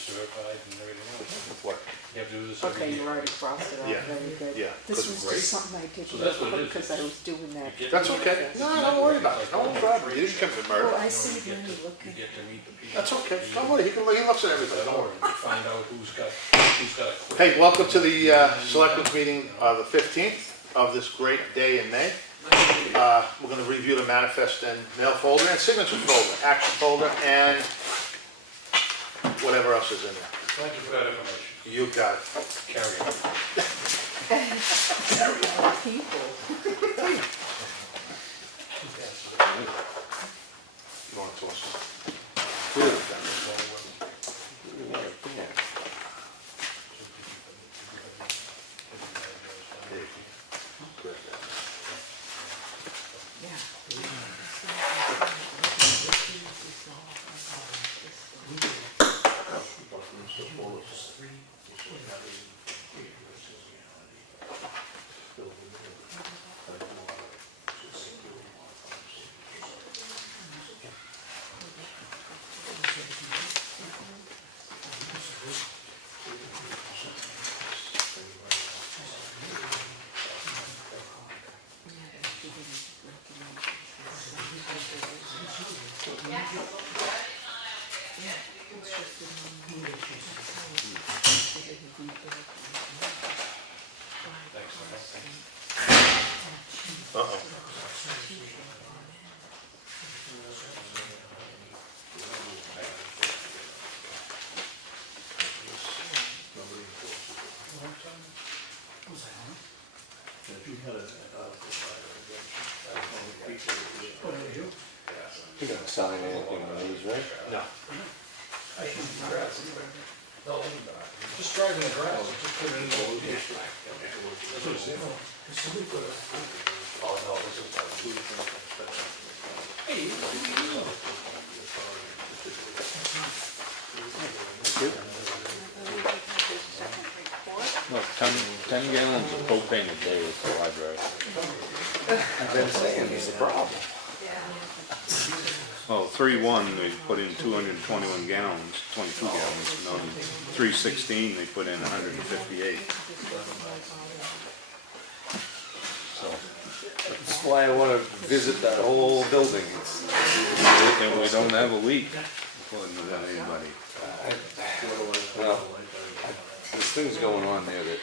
certified and everything else. What? You have to do this every Okay, year. you already crossed it off, Yeah, very good. yeah, This 'cause- was Right. just something I did So that's what it is. because I was doing that. You get- That's okay. No, don't worry about it. No problem. You didn't commit Oh, murder. I see, You then get you to- look You at. get to meet the people. That's okay. Don't worry. He looks at everything. Don't worry. You find out who's got a quit. Hey, welcome to the Selectmen's meeting, the 15th of this great day in May. We're going to review the manifest and mail folder and signature folder, action folder, and whatever else is in there. Thank you for that information. You got it. Carry on. People. You want to toss it? Good. Uh-oh. You don't sign anything on these, right? No. Just driving the grass, just put it in the old ditch. That's what it's in. Oh, no, this is. No, 10 gallons of propane a day is the library. I've been saying he's the problem. Well, 3-1, they put in 221 gallons, 22 gallons, and on 316, they put in 158. So, That's why I want to visit that whole building. and we don't have a leak, according to anybody. Well, there's things going on there that,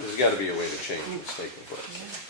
there's got to be a way to change what's taking place.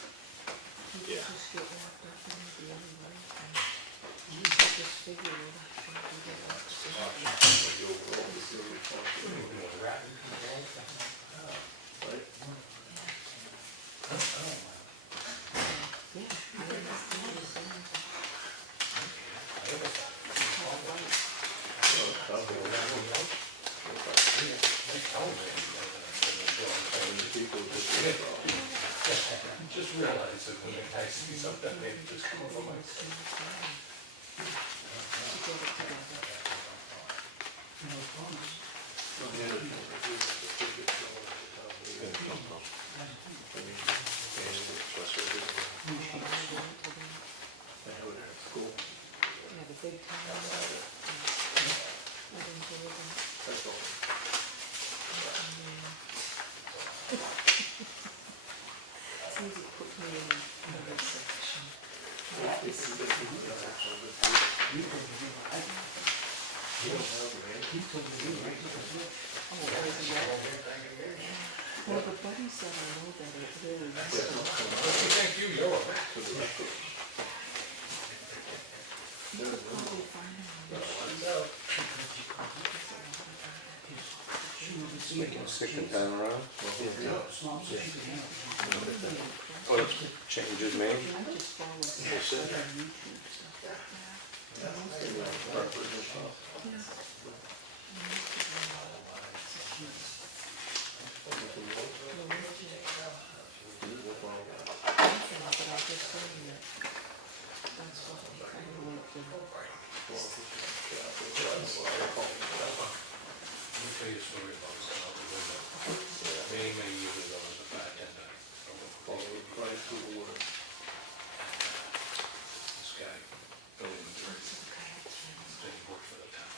Just realize that when I see something, they just come over my. Well, the buddies that I know that are really Thank you, you're all right. Making sick and down around. Oh, that's Changes made. I just follow stuff on YouTube stuff. Let me tell you a story about this. Many, many years ago, I was a bartender. This guy, building materials, said he worked for the town.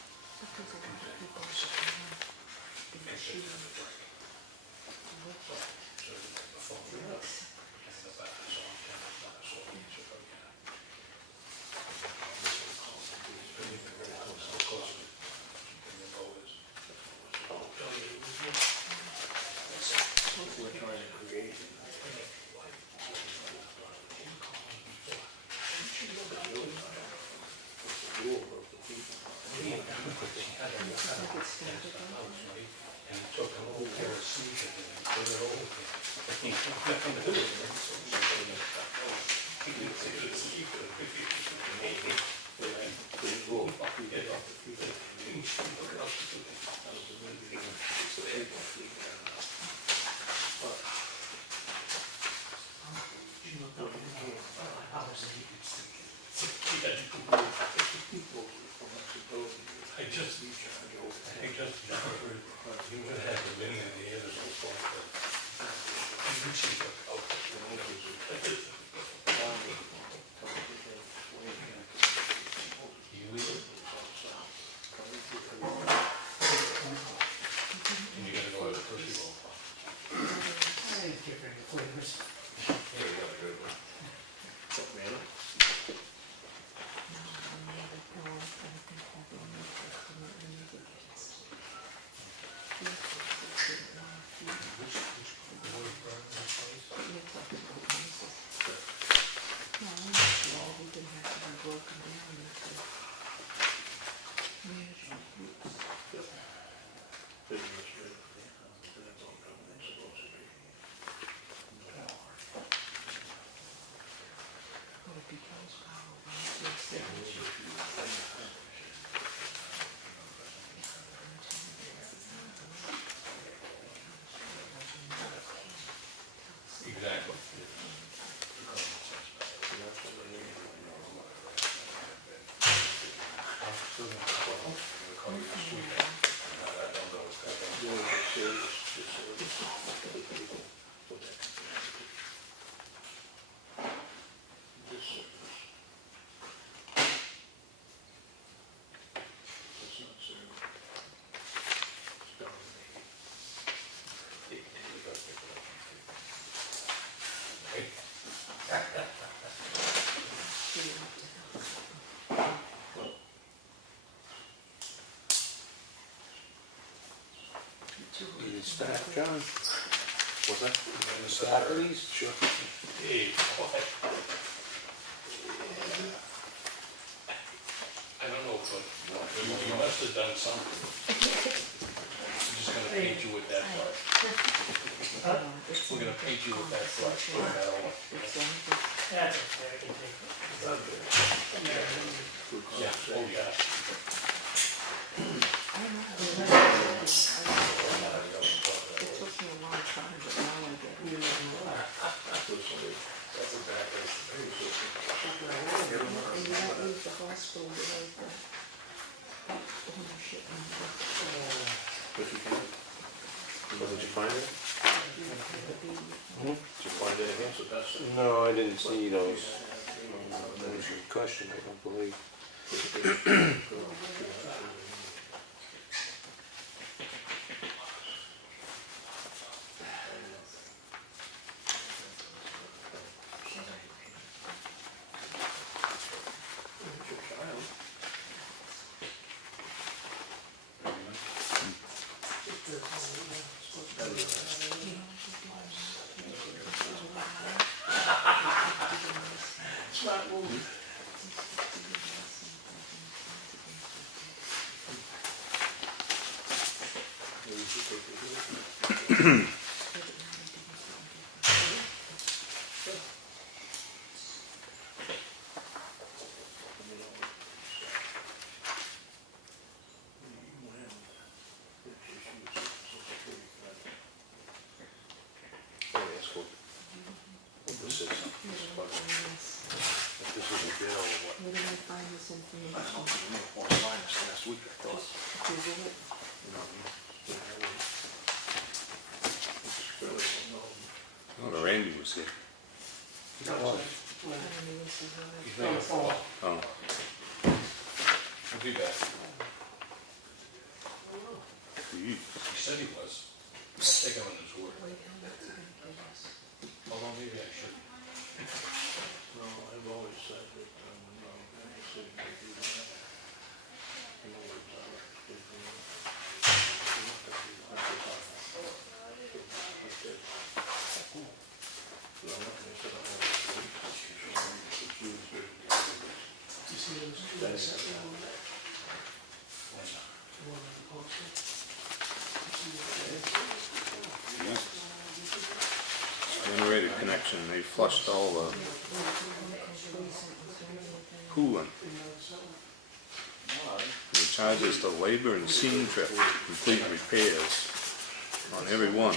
Exactly. Staff, John? What's that? Staff of these? Sure. Hey, boy. I don't know, but you must have done something. I'm just gonna paint you with that brush. We're gonna paint you with that brush. That's okay, I can take it. Yeah, oh yeah. It took me a long time, but now I get it. That's exactly. And you don't leave the hospital without that ownership number. Well, did you find it? Did you find anything? No, I didn't see those. Those in question, I don't believe. Smart move. Let me ask what this is. If this is a bill or what? Where did I find this information? Last week, I thought. Google it. Oh, Randy was here. I don't even see where I- He's not a fall. Oh, He'll be back. gee. He said he was. I'll take him on his word. Wait, how much are gonna give us? Although maybe I should. No, I've always said that, I said you could do that. In other words, I like to do that. You see those two that's set there on that? The one on the poster? You see what that is? Generator inspection, they flushed all the coolant. They charged us the labor and scene trip, complete repairs on every one.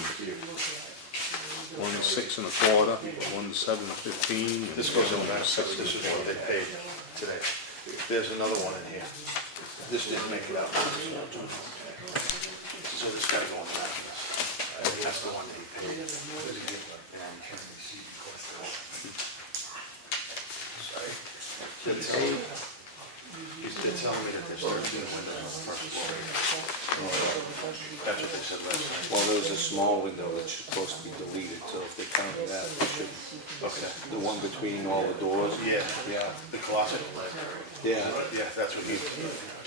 One $6 1/4, one $7.15. This goes in the manifest, this is what they paid today. There's another one in here. This didn't make it out. So this gotta go in the manifest. That's the one that he paid. They're telling me that there's 13 windows on the first floor. That's what they said last night. Well, there was a small window that's supposed to be deleted, so if they counted that, they should, Okay. the one between all the doors. Yeah, Yeah, the closet. yeah, Yeah, that's what he,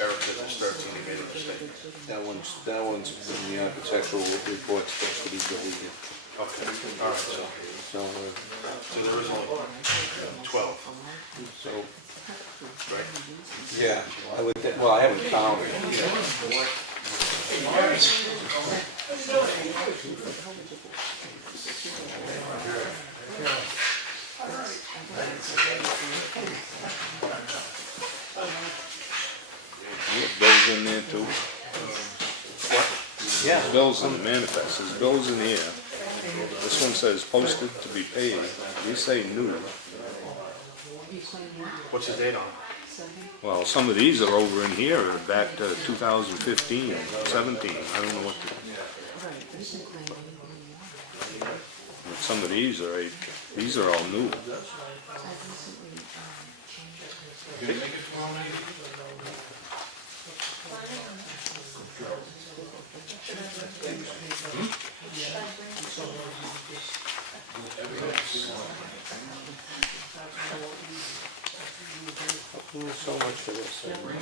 Eric said there's 13, he made a mistake. that one's in the architectural report supposed to be deleted. Okay, all right, so So, there is only 12, so, right? yeah, I would, well, I haven't counted. Bills in there too. Yeah. Bills in the manifest, there's bills in here. This one says posted to be paid, these say new. What's the date on it? Well, some of these are over in here, are back to 2015, 17, I don't know what the, but some of these are all new. So much for this. Bring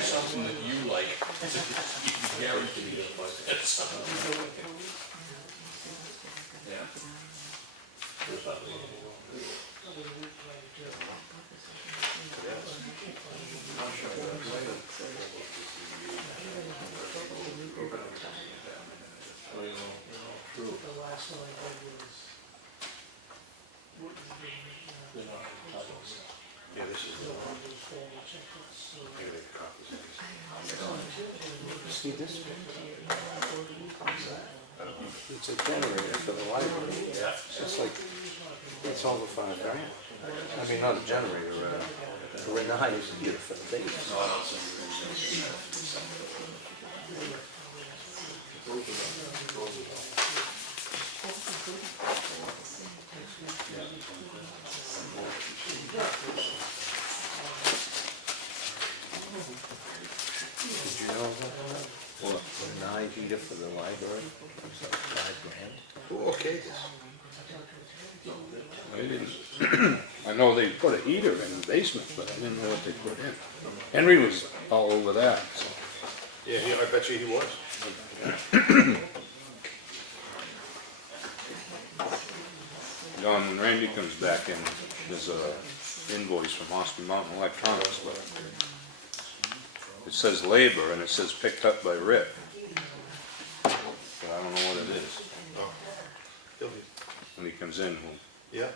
something that you like. Guaranteed. Yeah. Yeah, this is the one. Here, they copies of these. See this? It's a generator for the library. Yeah. It's like, it's over $5 grand. I mean, not a generator, right now I used to get it for the days. Did you know about that? What? An eye heater for the library? It's like $5 grand. Who okayed this? I didn't, I know they put a heater in the basement, but I didn't know what they put in. Henry was all over that, so. Yeah, I bet you he was. John, when Randy comes back in, there's a invoice from Austin Mountain Electronics, but it says labor and it says picked up by Rip. But I don't know what it is. Oh. He'll be, When he comes in, yeah.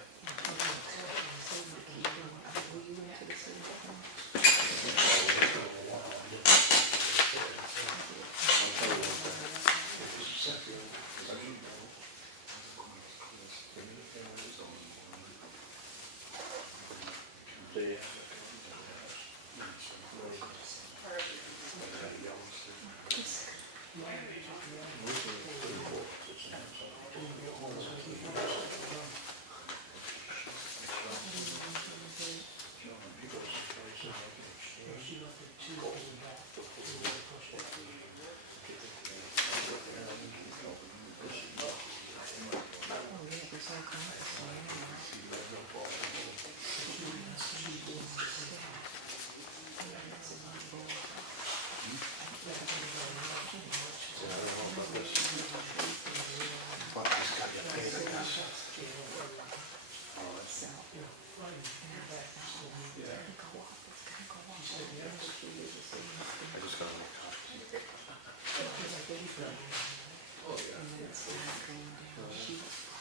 Oh, yeah. and then it started going down sheets.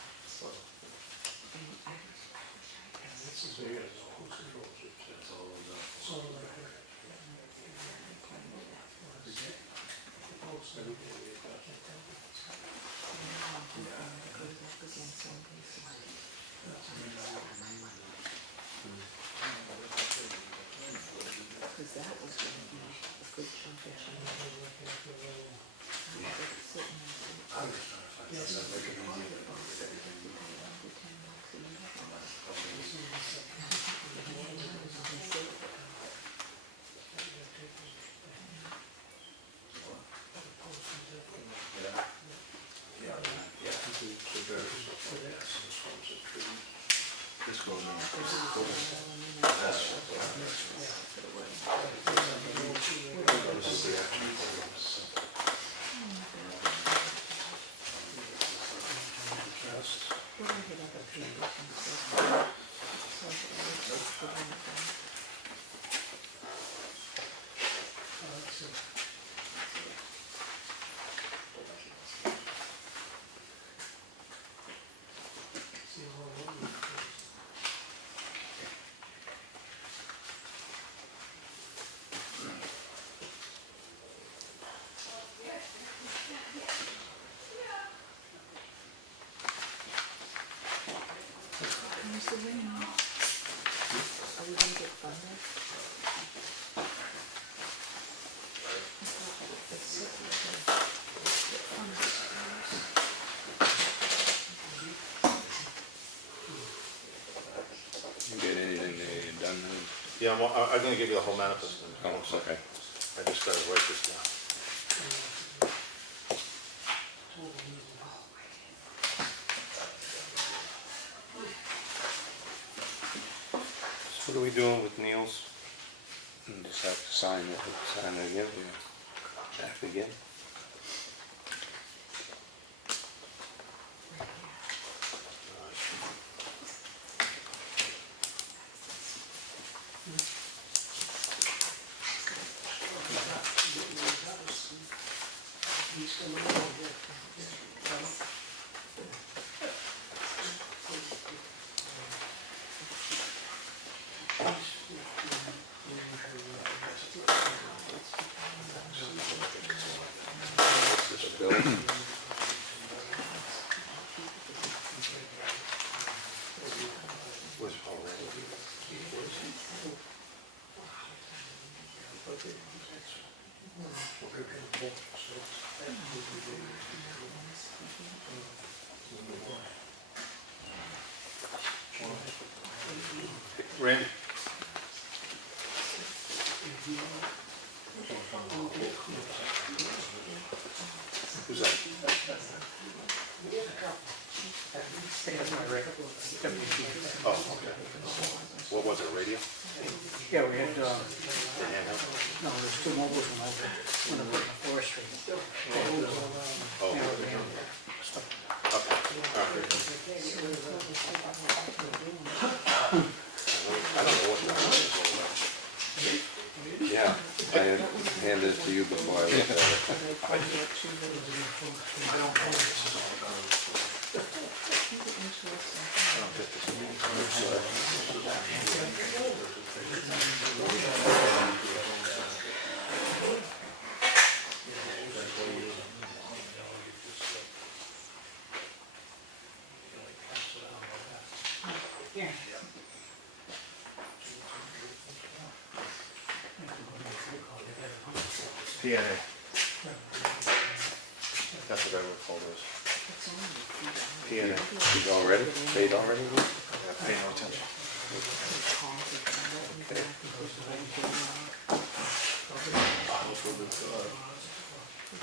And I So you guys know who controls it. That's all those up. Everything we got. Because that was gonna be a good chunk of change. Sitting there, I'm just trying to find something that can be easier. This goes in. This is the actual. what I had other people and stuff. So I just put on it. Comes the rain. Are we gonna get funded? It's sick, get funded. You get anything they done then? Yeah, I'm gonna give you the whole manifest. in Oh, one second. okay. I just gotta write this down. So what are we doing with Neil's? You just have to sign it. Sign it again? Back again? This bill? Where's Paul Rand? Randy? Who's that? Oh, okay. What was it, a radio? Yeah, we had, The handheld? no, there's two mobiles from over, one of them, forestry. Oh, okay, all right. I don't know what that is all about. Yeah, I had handed it to you before I looked at it. But I find out too that it's an interesting thing. PNA. That's what I would call this. It's only PNA. He's already, paid already? Yeah, pay no attention.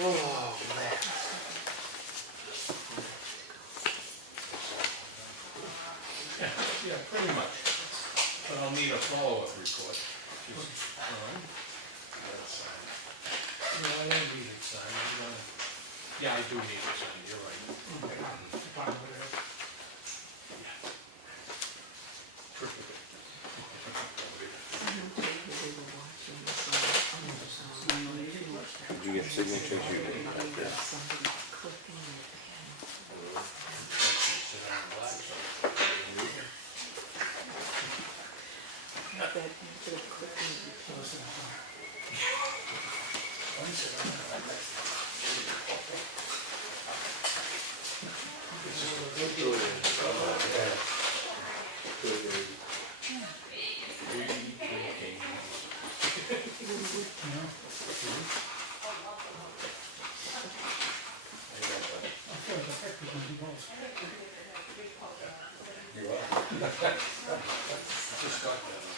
Oh, man. Yeah, pretty much. But I'll need a follow-up report. No, I don't need it signed. I'm gonna, yeah, I do need it signed, you're right. Perfect. Did you get signatures? You did. Somebody clicking that sort of clicking between. Just got that.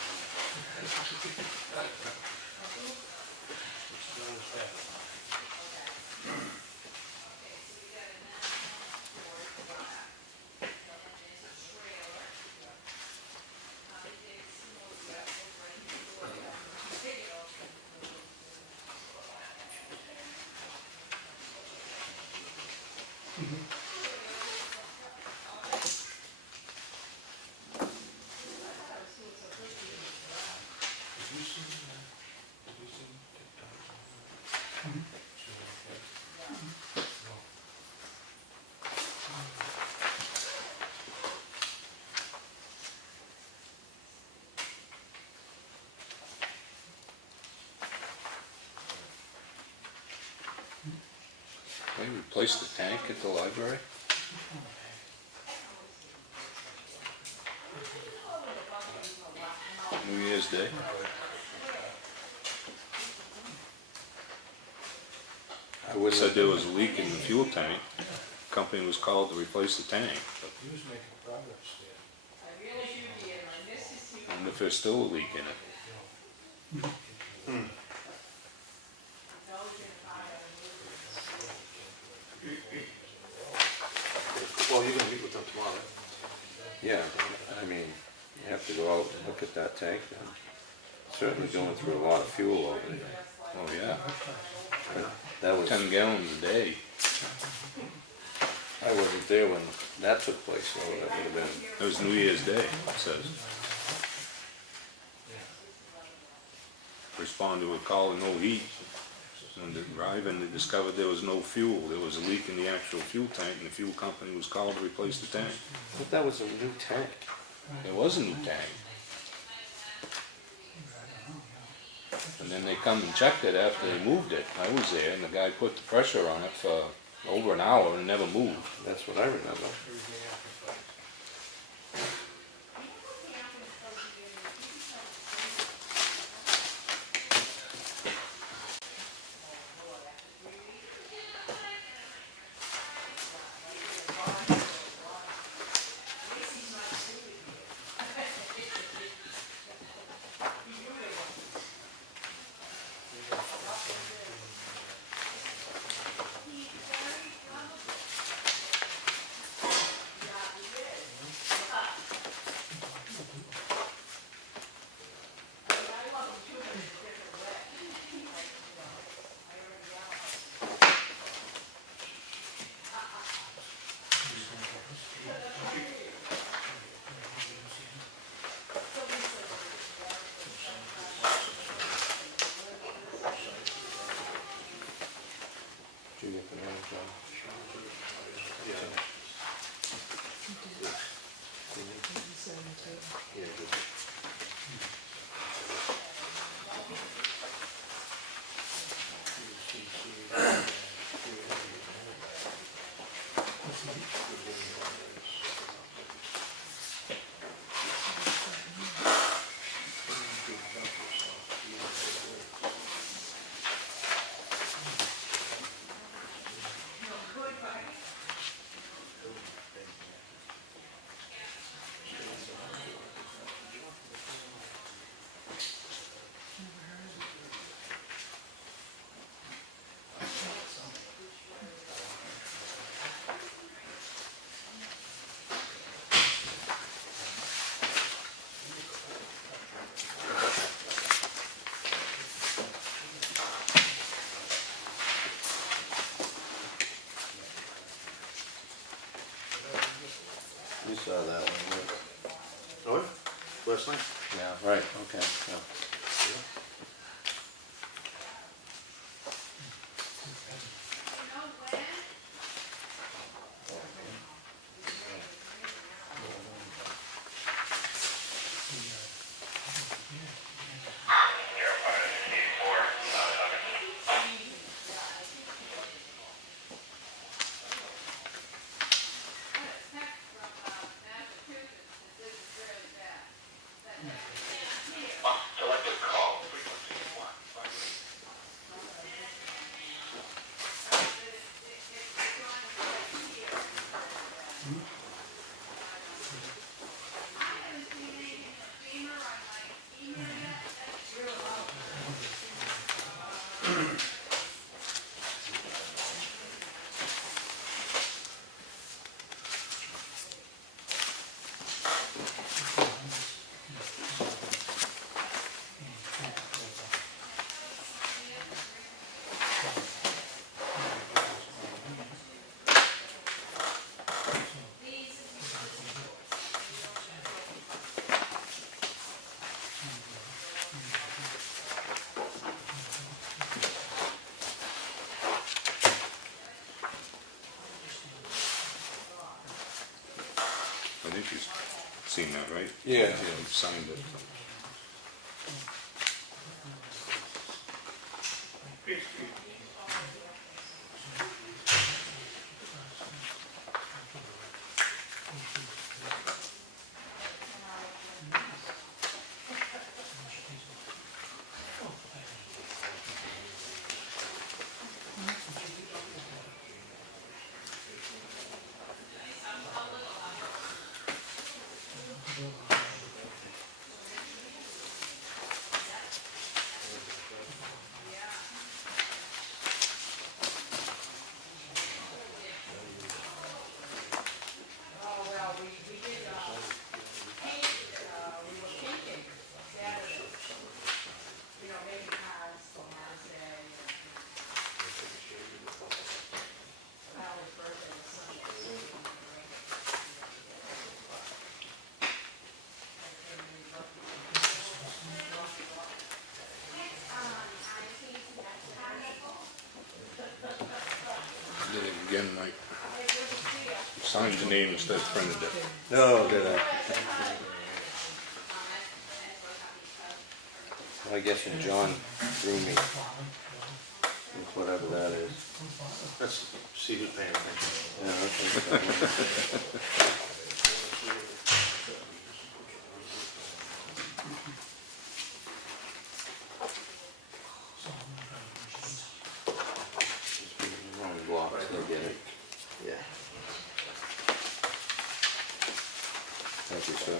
They replaced the tank at the library? New Year's Day? I would Said there was a leak in the fuel tank. Company was called to replace the tank. He was making progress there. I wonder if there's still a leak in it. Well, you're gonna meet with them tomorrow, right? Yeah, I mean, you have to go out and look at that tank. And certainly going through a lot of fuel over there. Oh, yeah. That was, 10 gallons a day. I wasn't there when that took place, so that would have been, It was New Year's Day, it says. Responded with call and no heat. When they arrived and they discovered there was no fuel. There was a leak in the actual fuel tank and the fuel company was called to replace the tank. but that was a new tank. It was a new tank. And then they come and checked it after they moved it. I was there and the guy put the pressure on it for over an hour and it never moved. That's what I remember. Did you get the name, John? Yeah, good. You saw that one, right? Oh, yeah? Last night? Yeah, right, okay, yeah. I think you've seen that, right? Yeah. You've signed it. Did it again, Mike. You signed the name instead of printed it. No, did I? Well, I guess when John drew me, with whatever that is. Let's see who's paying attention. Yeah, okay. Wrong block, so I get it. Yeah. Thank you, sir.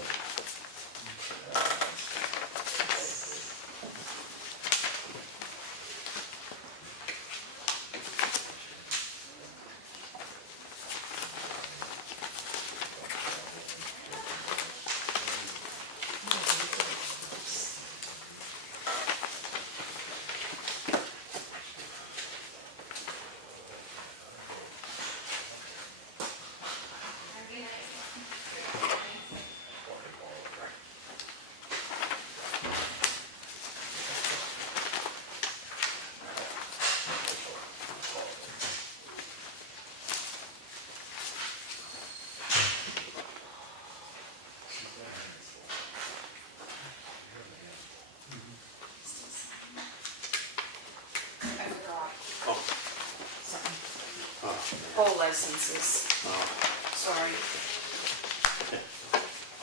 Poll licenses, Oh, sorry.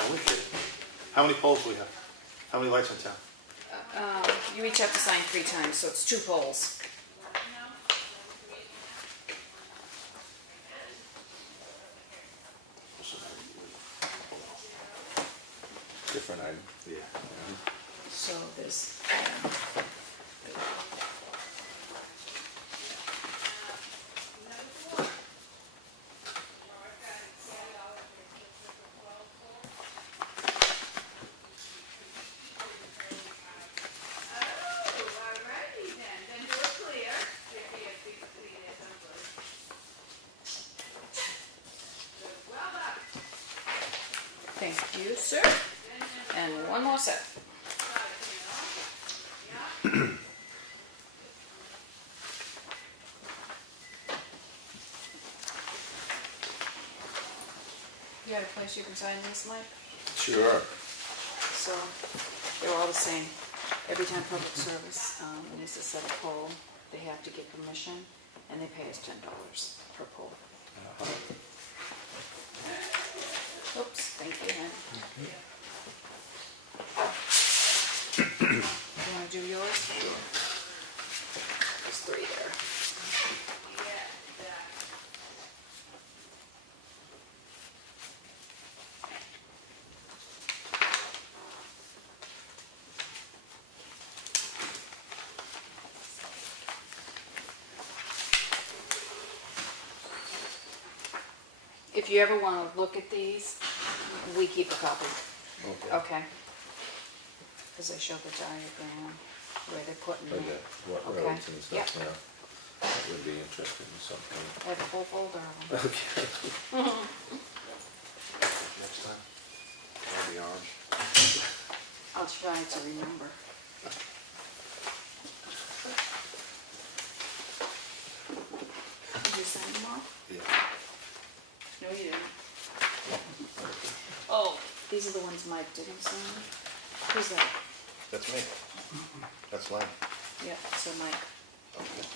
oh, we should. How many polls do we have? How many lights in town? You each have to sign 3 times, so it's 2 polls. Different item. Yeah. So there's, thank you, sir. And one more set. You have a place you can sign this, Mike? Sure. So they're all the same. Every time public service needs to set a poll, they have to get permission, and they pay us $10 per poll. Oops, thank you, Hen. You wanna do yours? Sure. There's 3 there. If you ever wanna look at these, we keep a copy. Okay. Because they show the diagram where they're putting Like it. what Okay. roads and Yep. stuff, yeah. That would be interesting or something. I have a whole folder of them. Okay. Next time, I'll be orange. I'll try to remember. Did you send them all? Yeah. No, you didn't. Oh, these are the ones Mike didn't send? Who's that? That's me. That's Lane. Yeah, so Mike. Okay.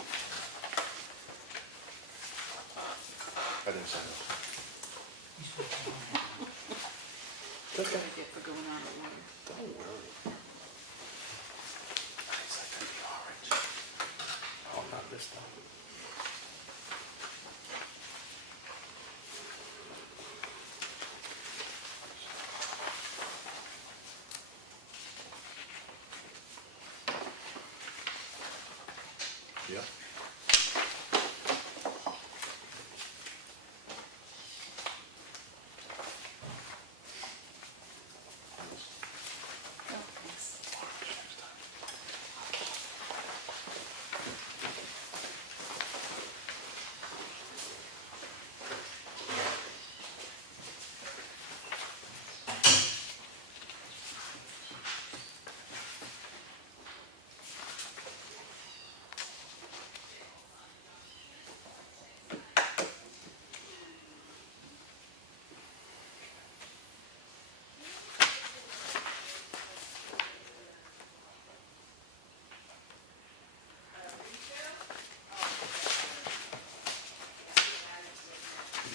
I didn't sign it. What did I get for going on at one? Don't worry. It's like the orange. Oh, not this time. Yeah. Oh, thanks.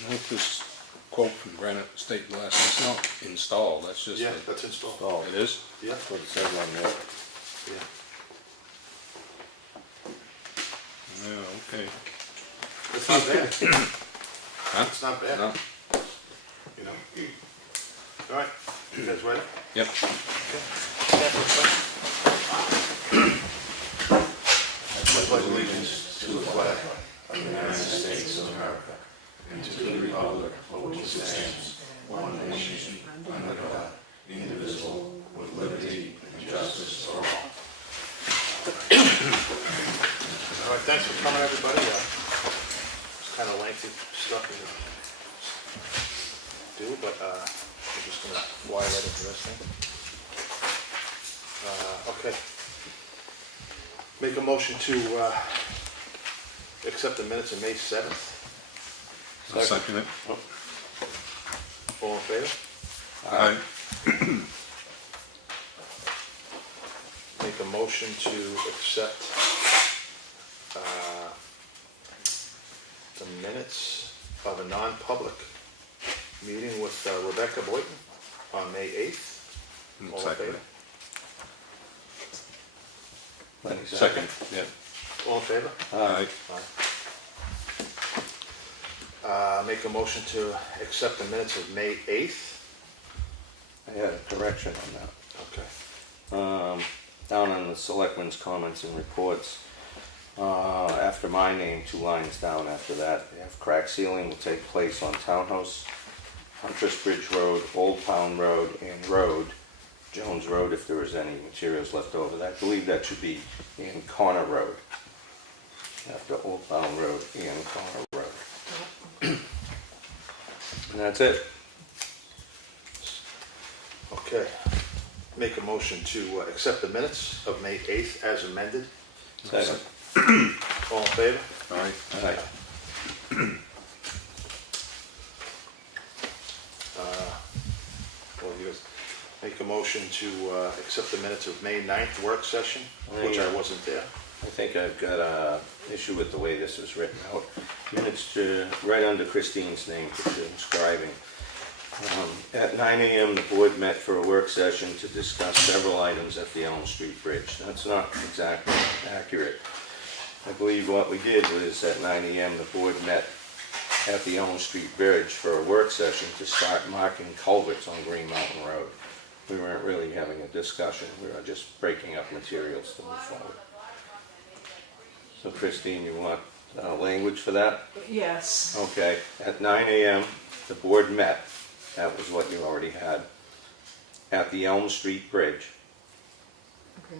Note this quote from Granite State Glass, it's not installed, that's just. Yeah, that's installed. Oh, It is? Yeah, that's what it says on there. yeah. Yeah, okay. It's not bad. Huh? It's not bad, No? you know? All right, you guys ready? Yep. I pledge allegiance to the flag of the United States of America and to the republic for which it stands, one nation, under God, indivisible, with liberty and justice for all. All right, thanks for coming, everybody. It's kind of lengthy stuff to do, but we're just gonna wire right into this thing. Okay. Make a motion to accept the minutes of May 7th. I'll second it. All in favor? Aye. Make a motion to accept the minutes of a non-public meeting with Rebecca Boynton on May 8th. All in Second favor? it. Second, yeah. All in favor? Aye. Make a motion to accept the minutes of May 8th. I had a correction on that. Okay. Down on the selectmen's comments and reports, after my name, 2 lines down after that, they have crack sealing will take place on Townhouse, Huntress Bridge Road, Old Pound Road, and Jones Road, if there was any materials left over. I believe that should be in Corner Road, after Old Pound Road and Corner Road. And that's it. Okay. Make a motion to accept the minutes of May 8th as amended. Second. All in favor? Aye. Aye. Well, you guys make a motion to accept the minutes of May 9th work session, which I wasn't there. I think I've got a issue with the way this is written out. Minutes to, right under Christine's name for transcribing. At 9 AM, the board met for a work session to discuss several items at the Elm Street Bridge. That's not exactly accurate. I believe what we did was at 9 AM, the board met at the Elm Street Bridge for a work session to start marking culverts on Green Mountain Road. We weren't really having a discussion, we were just breaking up materials to move forward. So Christine, you want language for that? Yes. Okay, at 9 AM, the board met, that was what you already had, at the Elm Street Bridge Okay.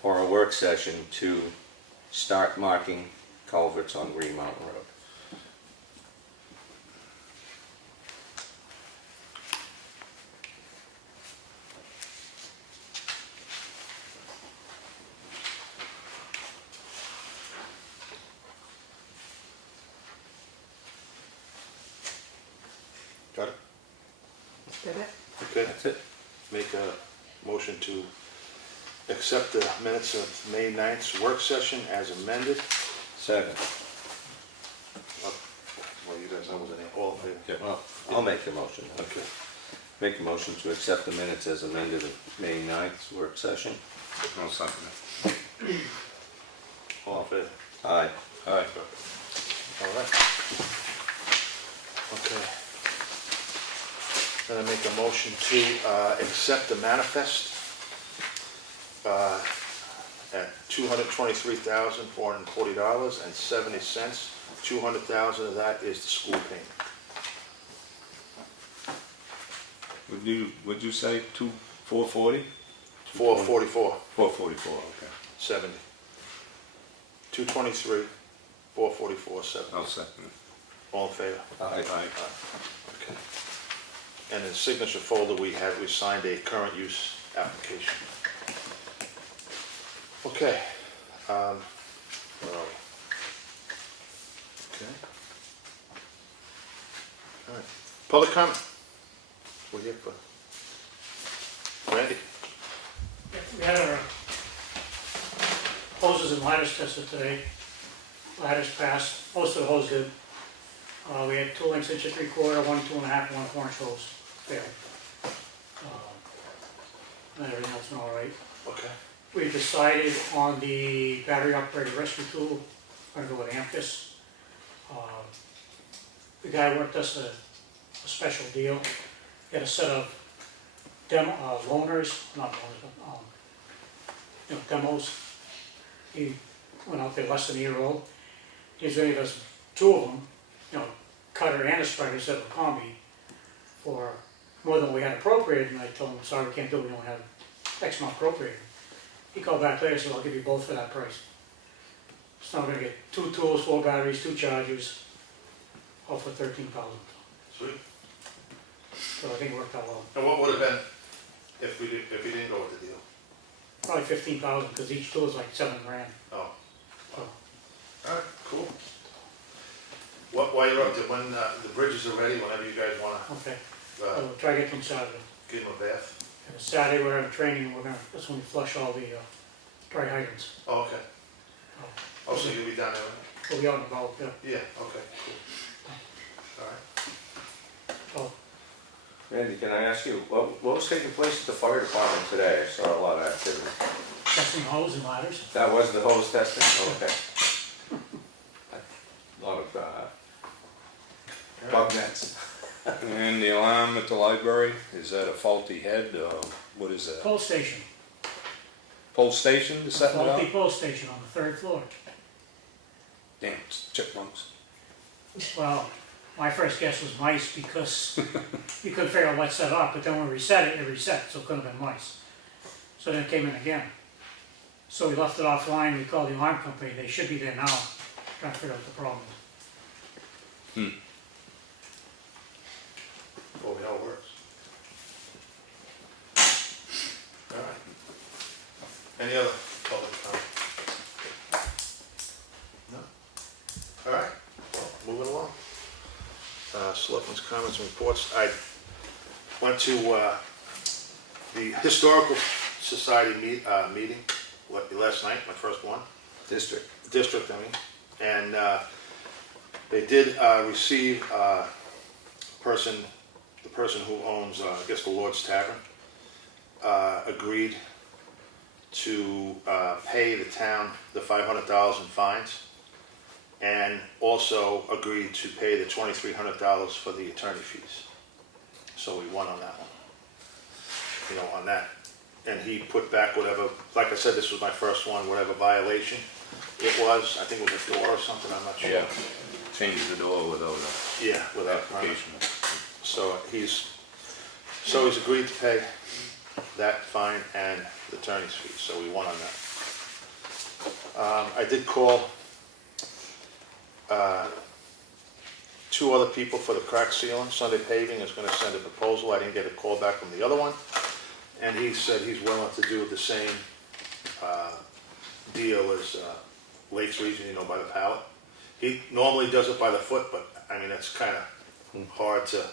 for a work session to start marking culverts on Green Mountain Road. Got it? Did it? Okay. That's it. Make a motion to accept the minutes of May 9th work session as amended. Second. Well, you guys, I wasn't in all in favor. Well, I'll make the motion. Okay. Make a motion to accept the minutes as amended of May 9th work session. I'll second it. All in favor? Aye. Aye. All right. Okay. Then I make a motion to accept the manifest at $223,440.70. $200,000 of that is the school payment. Would you say 440? 444, 444, okay. 70. 223, 444, 70. I'll second it. All in favor? Aye. Okay. And in the signature folder we signed a current use application. Okay. Where are we? Okay. All right. Public comment. We're here for Randy. We had our hoses and ladders tested today. Ladders passed, most of the hose did. We had 2 inch, 1 3/4, 1 2.5, and 1 4-inch hose failed. And everything else went all right. Okay. We decided on the battery operated rescue tool, we're gonna go with Amphis. The guy worked us a special deal. He had a set of loaners, not loaners, but demos. He went out there less than a year old. He's gonna give us 2 of them, cutter and a spreader instead of a combi, for more than we had appropriated, and I told him, sorry, we can't do it, we don't have X amount appropriated. He called back later and said, I'll give you both for that price. So now we're gonna get 2 tools, 4 batteries, 2 chargers, all for $13,000. Sweet. So I think it worked out well. And what would have been if we didn't go with the deal? Probably 15,000, because each tool is like $7 grand. Oh. So, All right, cool. While you're up there, when the bridges are ready, whenever you guys want okay, to we'll try to get them Saturday. give them a bath. And Saturday, we're having training, that's when we flush all the dry hydrants. Oh, okay. Oh, so you'll be down there? We'll be out and about, yeah. Yeah, okay, cool. All right. So, Randy, can I ask you, what was taking place at the fire department today? I saw a lot of activity. testing hose and ladders. That was the hose testing? Okay. A lot of bug nets. And the alarm at the library, is that a faulty head, what is that? Pole station. Pole station to set it Faulty up? pole station on the 3rd floor. Damn, it's chipmunks. Well, my first guess was mice because you couldn't figure out what set up, but then when we reset it, it reset, so it couldn't have been mice. So then it came in again. So we left it offline, we called the alarm company, they should be there now, trying to figure out the problem. Well, we know it works. All right. Any other public comment? No? All right, well, moving along. Selectmen's comments and reports. I went to the Historical Society meeting last night, my first one. District, I mean. And they did receive the person who owns, I guess, the Lord's Tavern, agreed to pay the town the $500 in fines, and also agreed to pay the $2,300 for the attorney fees. So we won on that one. You know, on that. And he put back whatever, like I said, this was my first one, whatever violation it was. I think it was a door or something, I'm not sure. Yeah, change the door without Yeah, an without application. So he's agreed to pay that fine and the attorney's fees, so we won on that. I did call two other people for the crack sealing. Sunday Paving is gonna send a proposal. I didn't get a call back from the other one. And he said he's willing to do the same deal as Lakes Region, you know, by the pallet. He normally does it by the foot, but I mean, it's kind of hard to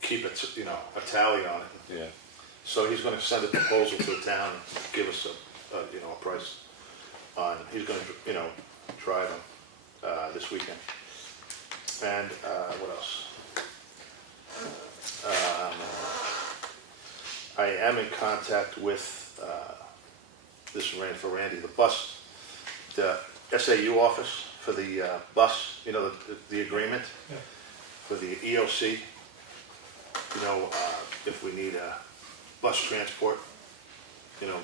keep it, you know, a tally on it. Yeah. So he's going to send a proposal to the town and give us a you know, a price on. He's going to, you know, try them this weekend. And what else? I am in contact with this ran for Randy, the bus, the SAU office for the bus, you know, the agreement for the EOC. You know, if we need a bus transport, you know,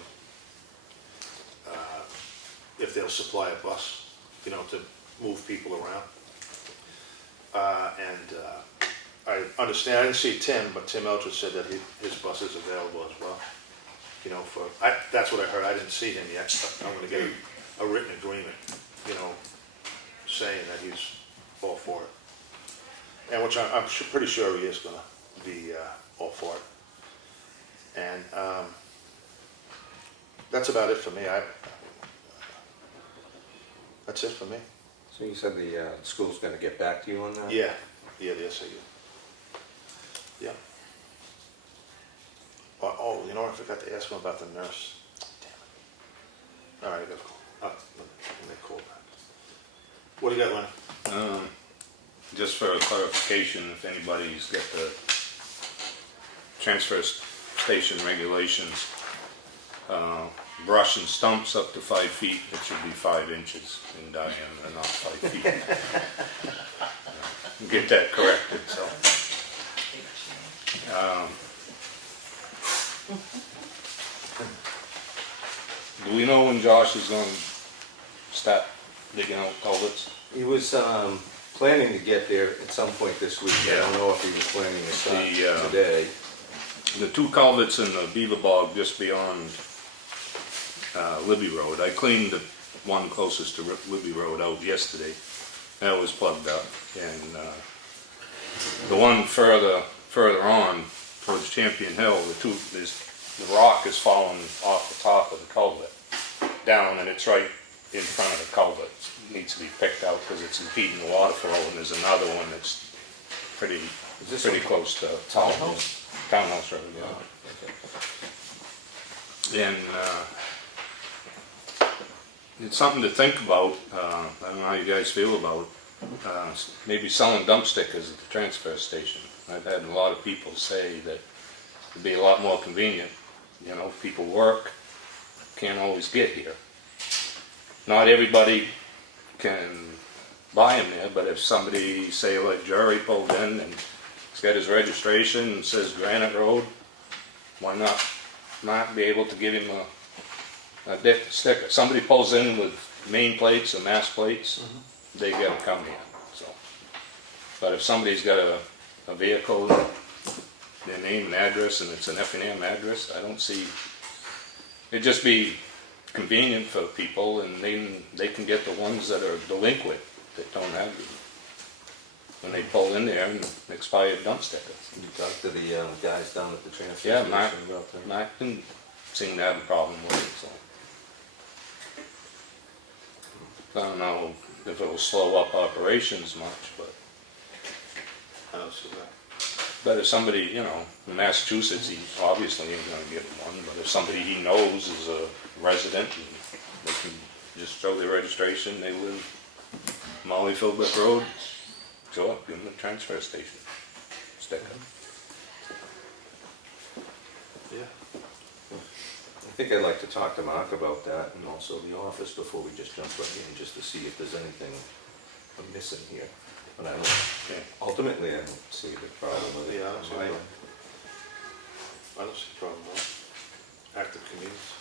if they'll supply a bus, you know, to move people around. I understand, I didn't see Tim, but Tim Eldridge said that his bus is available as well. You know, that's what I heard. I didn't see him yet. I'm gonna get a written agreement, you know, saying that he's all for it. And which I'm pretty sure he is gonna be all for it. And that's about it for me. That's it for me. So you said the school's gonna get back to you on that? Yeah, the SAU. Yeah. Oh, you know what, I forgot to ask him about the nurse. Damn it. All right, I got let me call back. What do you got, Lenny? Just for clarification, if anybody's got the transfer station regulations, brush and stumps up to 5 feet, it should be 5 inches in diameter, not 5 feet. Get that corrected, so. Do we know when Josh is going to start digging out culverts? He was planning to get there at some point this week. I don't know if he was planning to start today. The 2 culverts in the Beaver Bog just beyond Libby Road. I cleaned the one closest to Libby Road out yesterday. That was plugged up. And the one further on towards Champion Hill, the rock is falling off the top of the culvert down, and it's right in front of the culvert. It needs to be picked out because it's impeding the water flow, and there's another one that's pretty close to Townhouse Road. Yeah. Oh, okay. And it's something to think about. I don't know how you guys feel about maybe selling dump stickers at the transfer station. I've had a lot of people say that it'd be a lot more convenient. You know, if people work, can't always get here. Not everybody can buy them there, but if somebody, say like Cheryle pulled in and he's got his registration and says Granite Road, why not be able to give him a sticker? Somebody pulls in with main plates or mass plates, they gotta come here. So, but if somebody's got a vehicle, their name and address, and it's an Effingham address, I don't see, it'd just be convenient for people, and they can get the ones that are delinquent that don't have them when they pull in there and expired dump sticker. You talked to the guys down at the transfer Yeah, station about that? Mark didn't seem to have a problem with it, so. I don't know if it will slow up operations much, but. I don't see that. But if somebody, you know, in Massachusetts, he obviously ain't gonna get one, but if somebody he knows is a resident, and they can just show their registration, they live Molly Philbrook Road, sure, give them a transfer station. sticker. Yeah. I think I'd like to talk to Mark about that and also the office before we just jump right in, just to see if there's anything I'm missing here. But I don't, ultimately, I don't see a big problem with it. Yeah, I don't see a Right? problem. I don't see a problem at all. Active communities.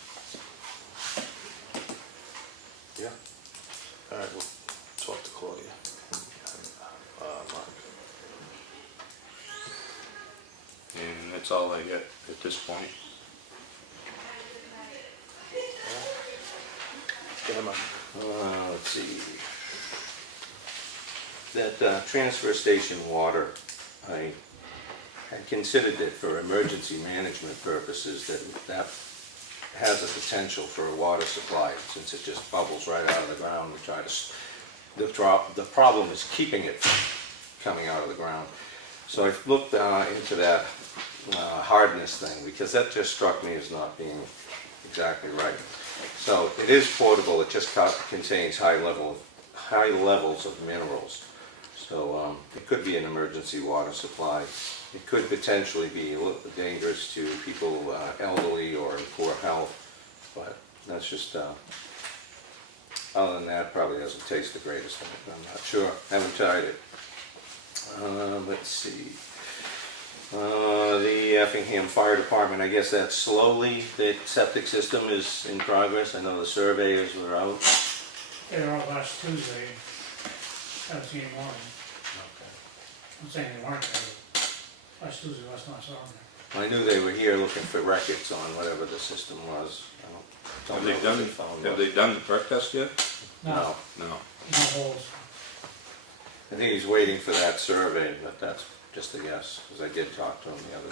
Yeah. All right, we'll talk to Claudia. Mark. And that's all I get at this point. Go ahead, Mark. Let's see. That transfer station water, I had considered it for emergency management purposes, that has a potential for a water supply, since it just bubbles right out of the ground. We try to, the problem is keeping it from coming out of the ground. So I've looked into that hardness thing, because that just struck me as not being exactly right. So it is portable, it just contains high levels of minerals. So it could be an emergency water supply. It could potentially be a little dangerous to people elderly or in poor health, but that's just, other than that, probably doesn't taste the greatest. I'm not sure, haven't tried it. Let's see. The Effingham Fire Department, I guess that slowly, the septic system is in progress. I know the surveyors were out. They were out last Tuesday, haven't seen any more. I'm saying they weren't there, but last Tuesday, last night I saw them there. I knew they were here looking for records on whatever the system was. I don't know what found. Have they done the perk test yet? No. No. No holes. I think he's waiting for that survey, but that's just a guess, because I did talk to him the other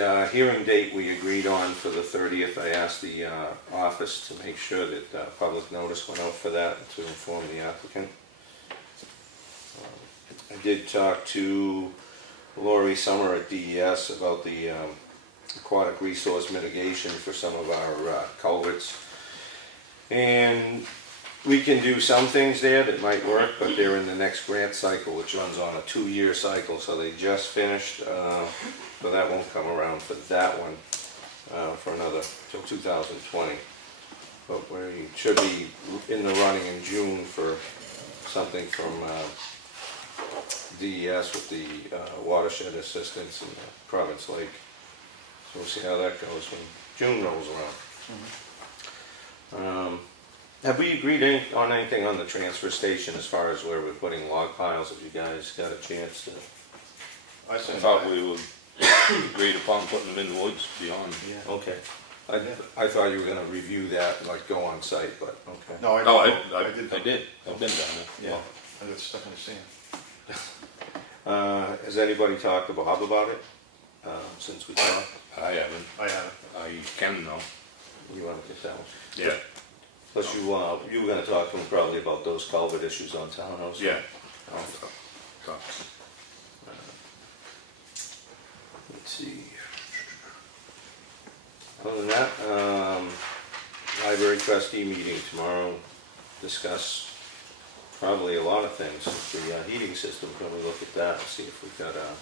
day. The hearing date we agreed on for the 30th, I asked the office to make sure that public notice went out for that to inform the applicant. I did talk to Lori Summer at DES about the aquatic resource mitigation for some of our culverts. And we can do some things there that might work, but they're in the next grant cycle, which runs on a 2-year cycle, so they just finished, so that won't come around for that one for another, till 2020. But we should be in the running in June for something from DES with the watershed assistance in Province Lake. So we'll see how that goes when June rolls around. Have we agreed on anything on the transfer station as far as where we're putting log piles? Have you guys got a chance to? I I said thought we would agreed upon putting them in the woods beyond. Yeah. Okay. I thought you were gonna review that and like go on site, but okay. No, I did. No, I I did. did. I've been down there. Yeah, I got stuck in the sand. Has anybody talked to Bob about it since we talked? I haven't. I had it. I can though. You want to get that one? Yeah. Plus you were gonna talk to him probably about those culvert issues on Townhouse. Yeah. Let's see. Other than that, library trustee meeting tomorrow, discuss probably a lot of things. The heating system, can we look at that and see if we've got a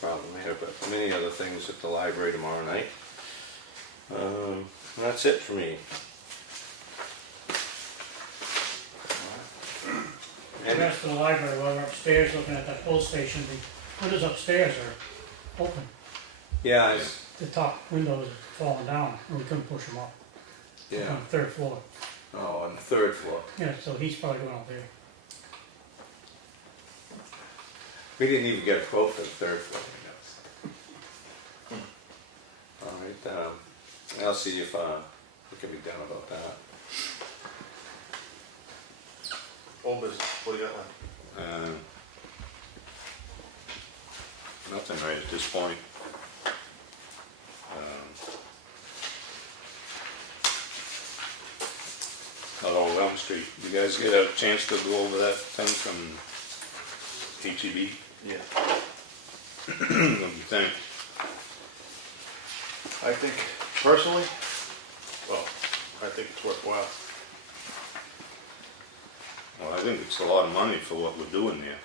problem here, but many other things at the library tomorrow night. That's it for me. The rest of the library, while we're upstairs looking at that pull station, the windows upstairs are open. Yeah, The top windows are falling down, and we couldn't push them up. On the third floor. Oh, on the third floor. Yeah, so he's probably going up there. We didn't even get a quote for the third floor. All right, I'll see if we can be done about that. Old business, what do you got left? Nothing right at this point. Hello, Elm Street. You guys get a chance to go over that thing from HEB? Yeah. What do you think? I think, personally, well, I think it's worthwhile. Well, I think it's a lot of money for what we're doing there.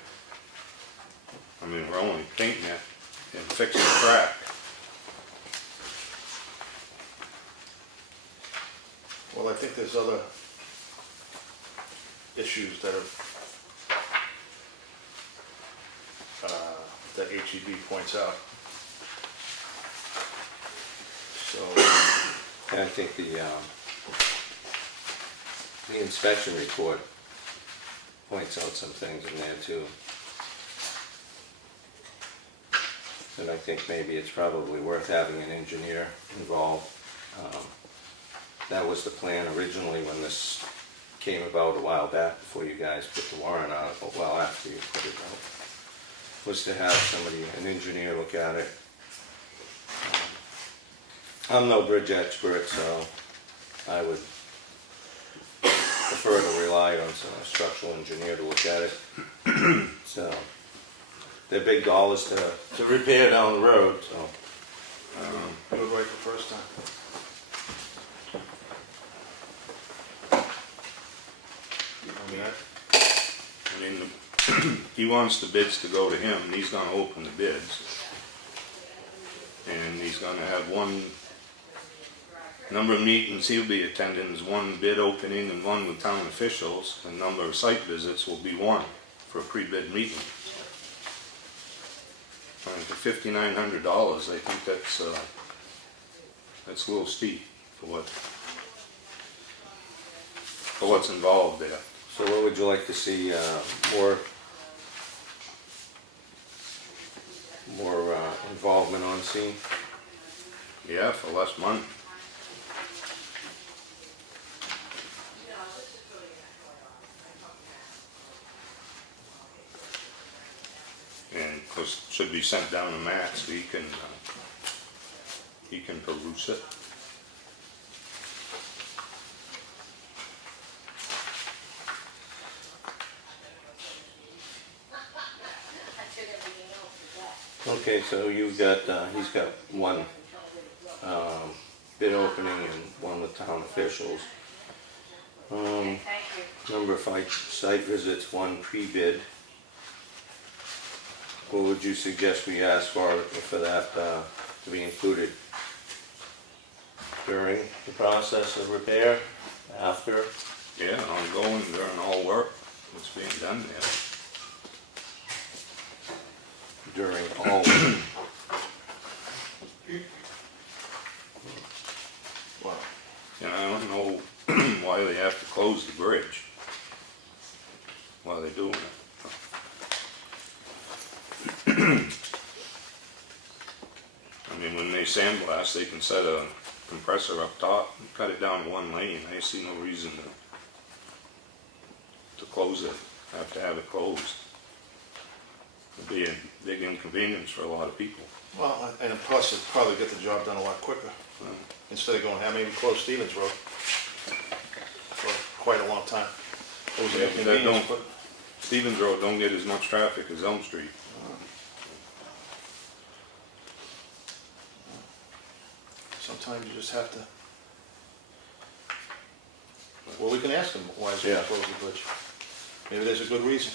I mean, we're only painting it and fixing the crack. Well, I think there's other issues that that HEB points out. So, And I think the inspection report points out some things in there too. And I think maybe it's probably worth having an engineer involved. That was the plan originally when this came about a while back, before you guys put the warrant article, well, after you put it out, was to have somebody, an engineer, look at it. I'm no bridge expert, so I would prefer to rely on some structural engineer to look at it. So, they're big dollars to repair down the road, so. do it right the first time. I mean, he wants the bids to go to him, and he's gonna open the bids. And he's gonna have one number of meetings he'll be attending is one bid opening and one with town officials, and number of site visits will be one for a pre-bid meeting. I mean, for $5,900, I think that's a little steep for what's involved there. So what would you like to see, more involvement on scene? Yeah, for less money. And of course, it should be sent down to Matt so he can peruse it. Okay, so you've got, he's got one bid opening and one with town officials. Number of site visits, one pre-bid. What would you suggest we ask for that to be included? During the process of repair, after? Yeah, ongoing during all work that's being done there. During all, Wow. And I don't know why they have to close the bridge while they're doing it. I mean, when they sandblast, they can set a compressor up top and cut it down to one lane. I see no reason to close it, have to have it closed. It'd be a big inconvenience for a lot of people. Well, and plus it'd probably get the job done a lot quicker. Instead of going, maybe close Stevens Road for quite a long time. It was an Yeah, but that inconvenience, don't- Stevens Road don't get as much traffic as Elm Street. sometimes you just have to. Well, we can ask them why is it close the bridge. Maybe there's a good reason.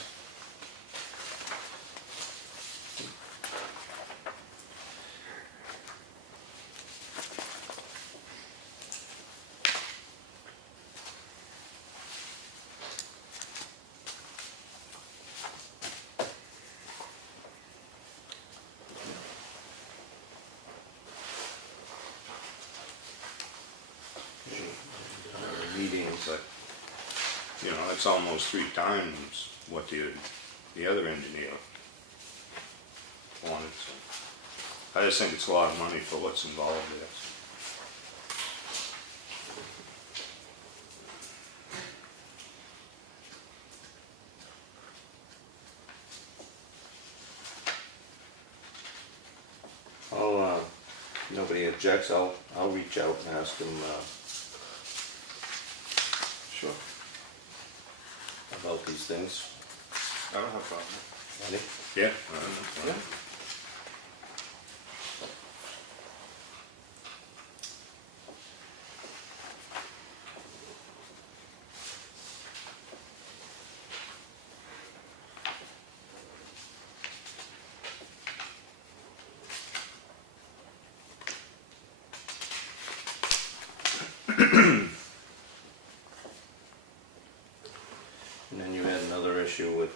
meetings, But, you know, that's almost 3 times what the other engineer wanted, so. I just think it's a lot of money for what's involved there. nobody objects, I'll reach out and ask them, Sure. about these things. I don't have a problem. Ready? Yeah. Yeah.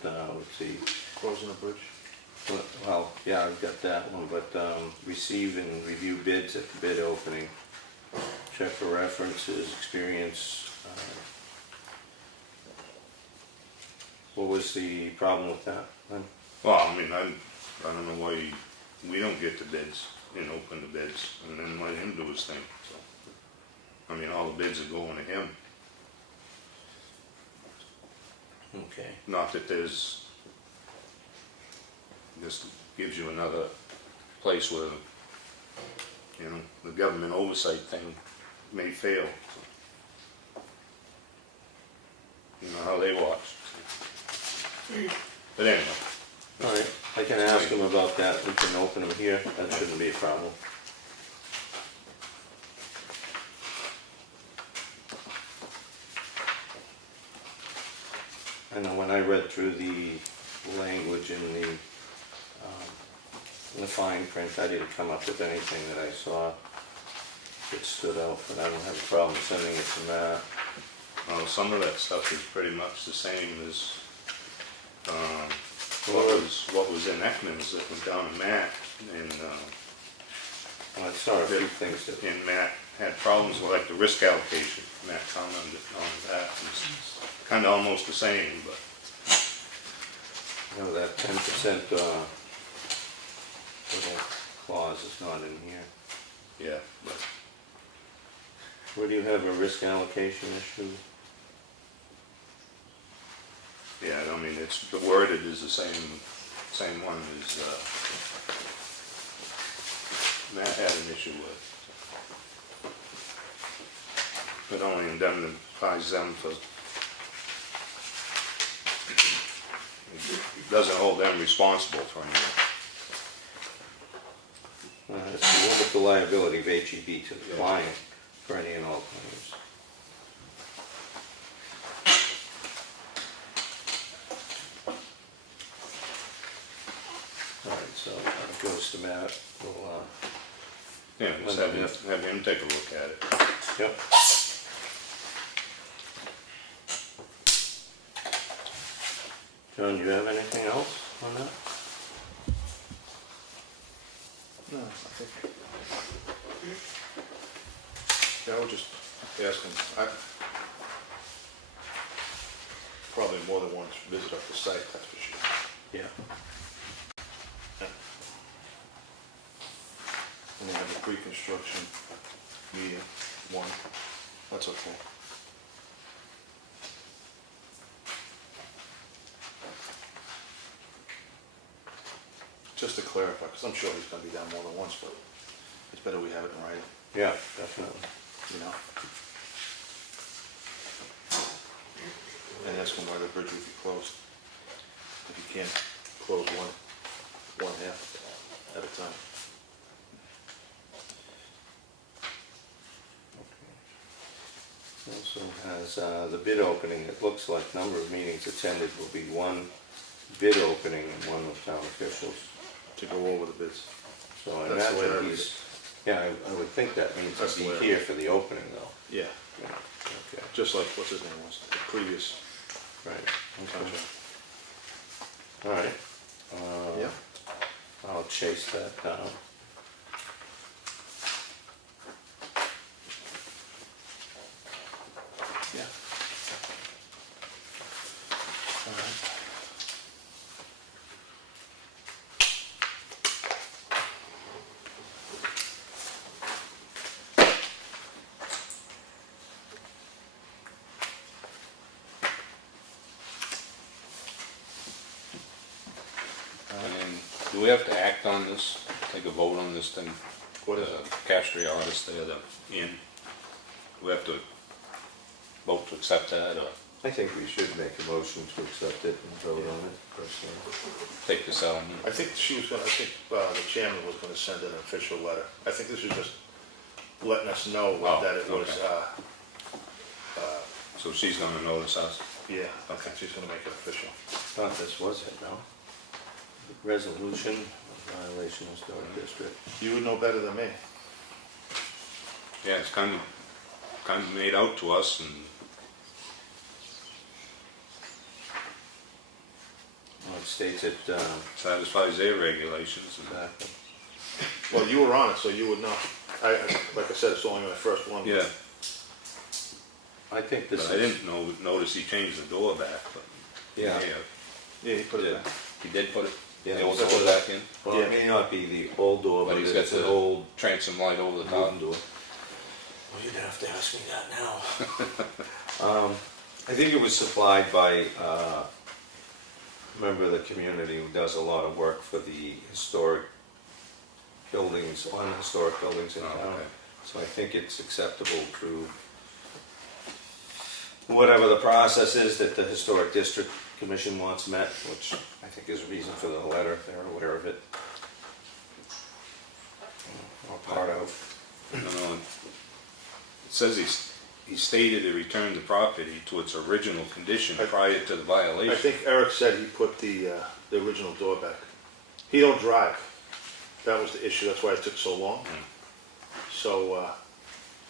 let's see. Closing the bridge. Well, yeah, I've got that one, but receive and review bids at the bid opening. Check for references, experience. What was the problem with that, then? Well, I mean, I don't know why we don't get the bids and open the bids and then let him do his thing, so. I mean, all the bids are going to him. Okay. Not that this gives you another place where, you know, the government oversight thing may fail. You know how they watch. But anyway. All right, I can ask him about that. We can open them here. That shouldn't be a problem. I know when I read through the language in the fine print, I didn't come up with anything that I saw that stood out, but I don't have a problem sending it to Matt. Well, some of that stuff is pretty much the same as what was in Ekman's that was down in Matt, and I saw a few things that, Matt had problems with like the risk allocation. Matt commented on that. It's kind of almost the same, but you know, that 10% little clause is not in here. yeah. But Where do you have a risk allocation issue? yeah, I mean, it's worded is the same one as Matt had an issue with. It only indemnifies them for, it doesn't hold them responsible for anything. It's to limit the liability of HEB to the client for any and all claims. All right, so that goes to Matt. We'll, Yeah, just have him take a look at it. yep. John, do you have anything else on that? No, I think. Yeah, I was just asking, I probably more than once visit up the site, that's for sure. Yeah. And they have a pre-construction meeting, one, that's okay. Just to clarify, because I'm sure he's gonna be down more than once, but it's better we have it in writing, Yeah, definitely. you know? And ask him why the bridge would be closed. If you can't close one half at a time. Also has the bid opening. It looks like number of meetings attended will be one bid opening and one with town officials. To go over the bids. So I That's the way I imagine read he's, it. yeah, I would think that means That's he'd the way I be here for the opening though. Yeah, Yeah, okay, just like, what's his name was, the previous right. Okay. contract. All right. Yeah. I'll chase that down. Yeah. All right. And do we have to act on this, take a vote on this thing? What is it? Castriatis there, the inn. Do we have to vote to accept that or I think we should make a motion to accept it and vote on it personally. take this out? I think she was gonna, I think the chairman was gonna send an official letter. I think this is just letting us know Oh, that it was, okay. So she's gonna notice us? yeah, I Okay. think she's gonna make it official. Thought this was it, no? Resolution of violation of Historic District. You would know better than me. Yeah, it's kind of made out to us, and it states it, Satisfies their regulations. And, Well, you were on it, so you would know. Like I said, it's only my first one. yeah, I think this but I is, didn't notice he changed the door back, but. yeah. Yeah, he put it Yeah. back. He did put it, Yeah, the old that's door what- back in, Well, it may not be the old door, but but he's got it's an the old transom light over the top. wooden door. Well, you'd have to ask me that now. I think it was supplied by a member of the community who does a lot of work for the historic buildings, historic buildings in Oh, town. okay. So I think it's acceptable through whatever the process is that the Historic District Commission wants met, which I think is a reason for the letter, they're aware of it. Or part of. I don't know. It says he stated he returned the property to its original condition prior to the I violation. think Eric said he put the original door back. He don't drive. That was the issue, that's why it took so long. So,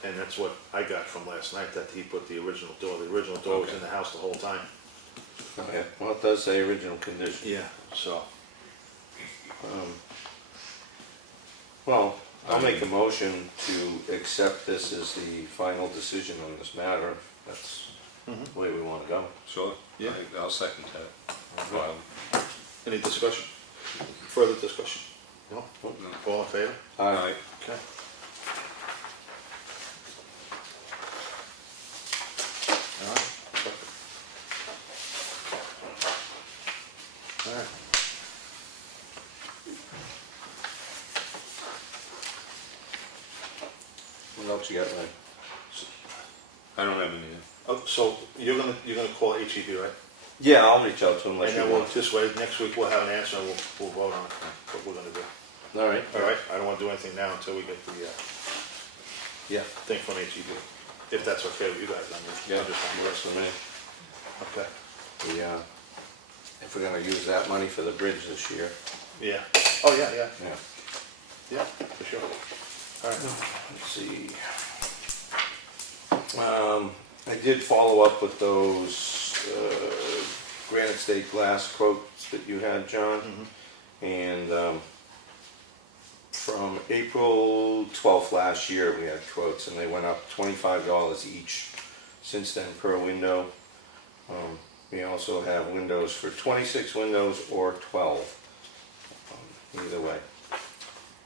and that's what I got from last night, that he put the original door. The original door was in the house the whole time. Yeah, well, it does say original condition. Yeah. So, Well, I'll make a motion to accept this as the final decision on this matter. That's the way we want to go. Sure. Yeah. I'll second that. Well, any discussion? Further discussion? No? no. All in favor? All right. Okay. All right. Perfect. All right. What else you got, Ryan? I don't have any. Oh, so you're gonna call HEB, right? Yeah, I'll reach out to him, let And you then know. we'll, this way, next week we'll have an answer and we'll vote on it, what we're gonna do. All right. All right? I don't wanna do anything now until we get the, Yeah. thing from HEB, if that's okay with you guys, I mean. Yeah, I'm just on works for me. Okay. We, if we're gonna use that money for the bridge this year. Yeah. Oh, yeah, yeah, Yeah. yeah, for sure. All right. Let's see. I did follow up with those granite state glass quotes that you had, John. And from April 12th last year, we had quotes and they went up $25 each since then per window. We also have windows for 26 windows or 12, either way.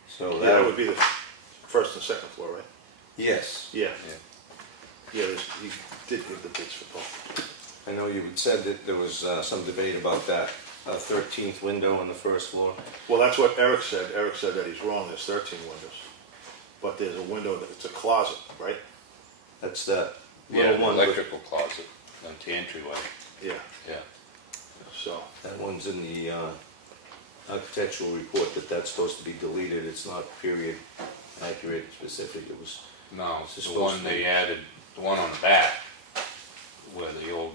So Yeah, that that would be the first and second floor, right? yes. Yeah. Yeah. Yeah, you did give the bids for both. I know you had said that there was some debate about that 13th window on the first floor. Well, that's what Eric said. Eric said that he's wrong, there's 13 windows. But there's a window, it's a closet, right? That's that Yeah, little the one. with- electrical closet, at the entryway. Yeah, Yeah. so, That one's in the architectural report that that's supposed to be deleted. It's not period accurate, specific. It was, No, It's the supposed one to they be- added, the one on the back, where the old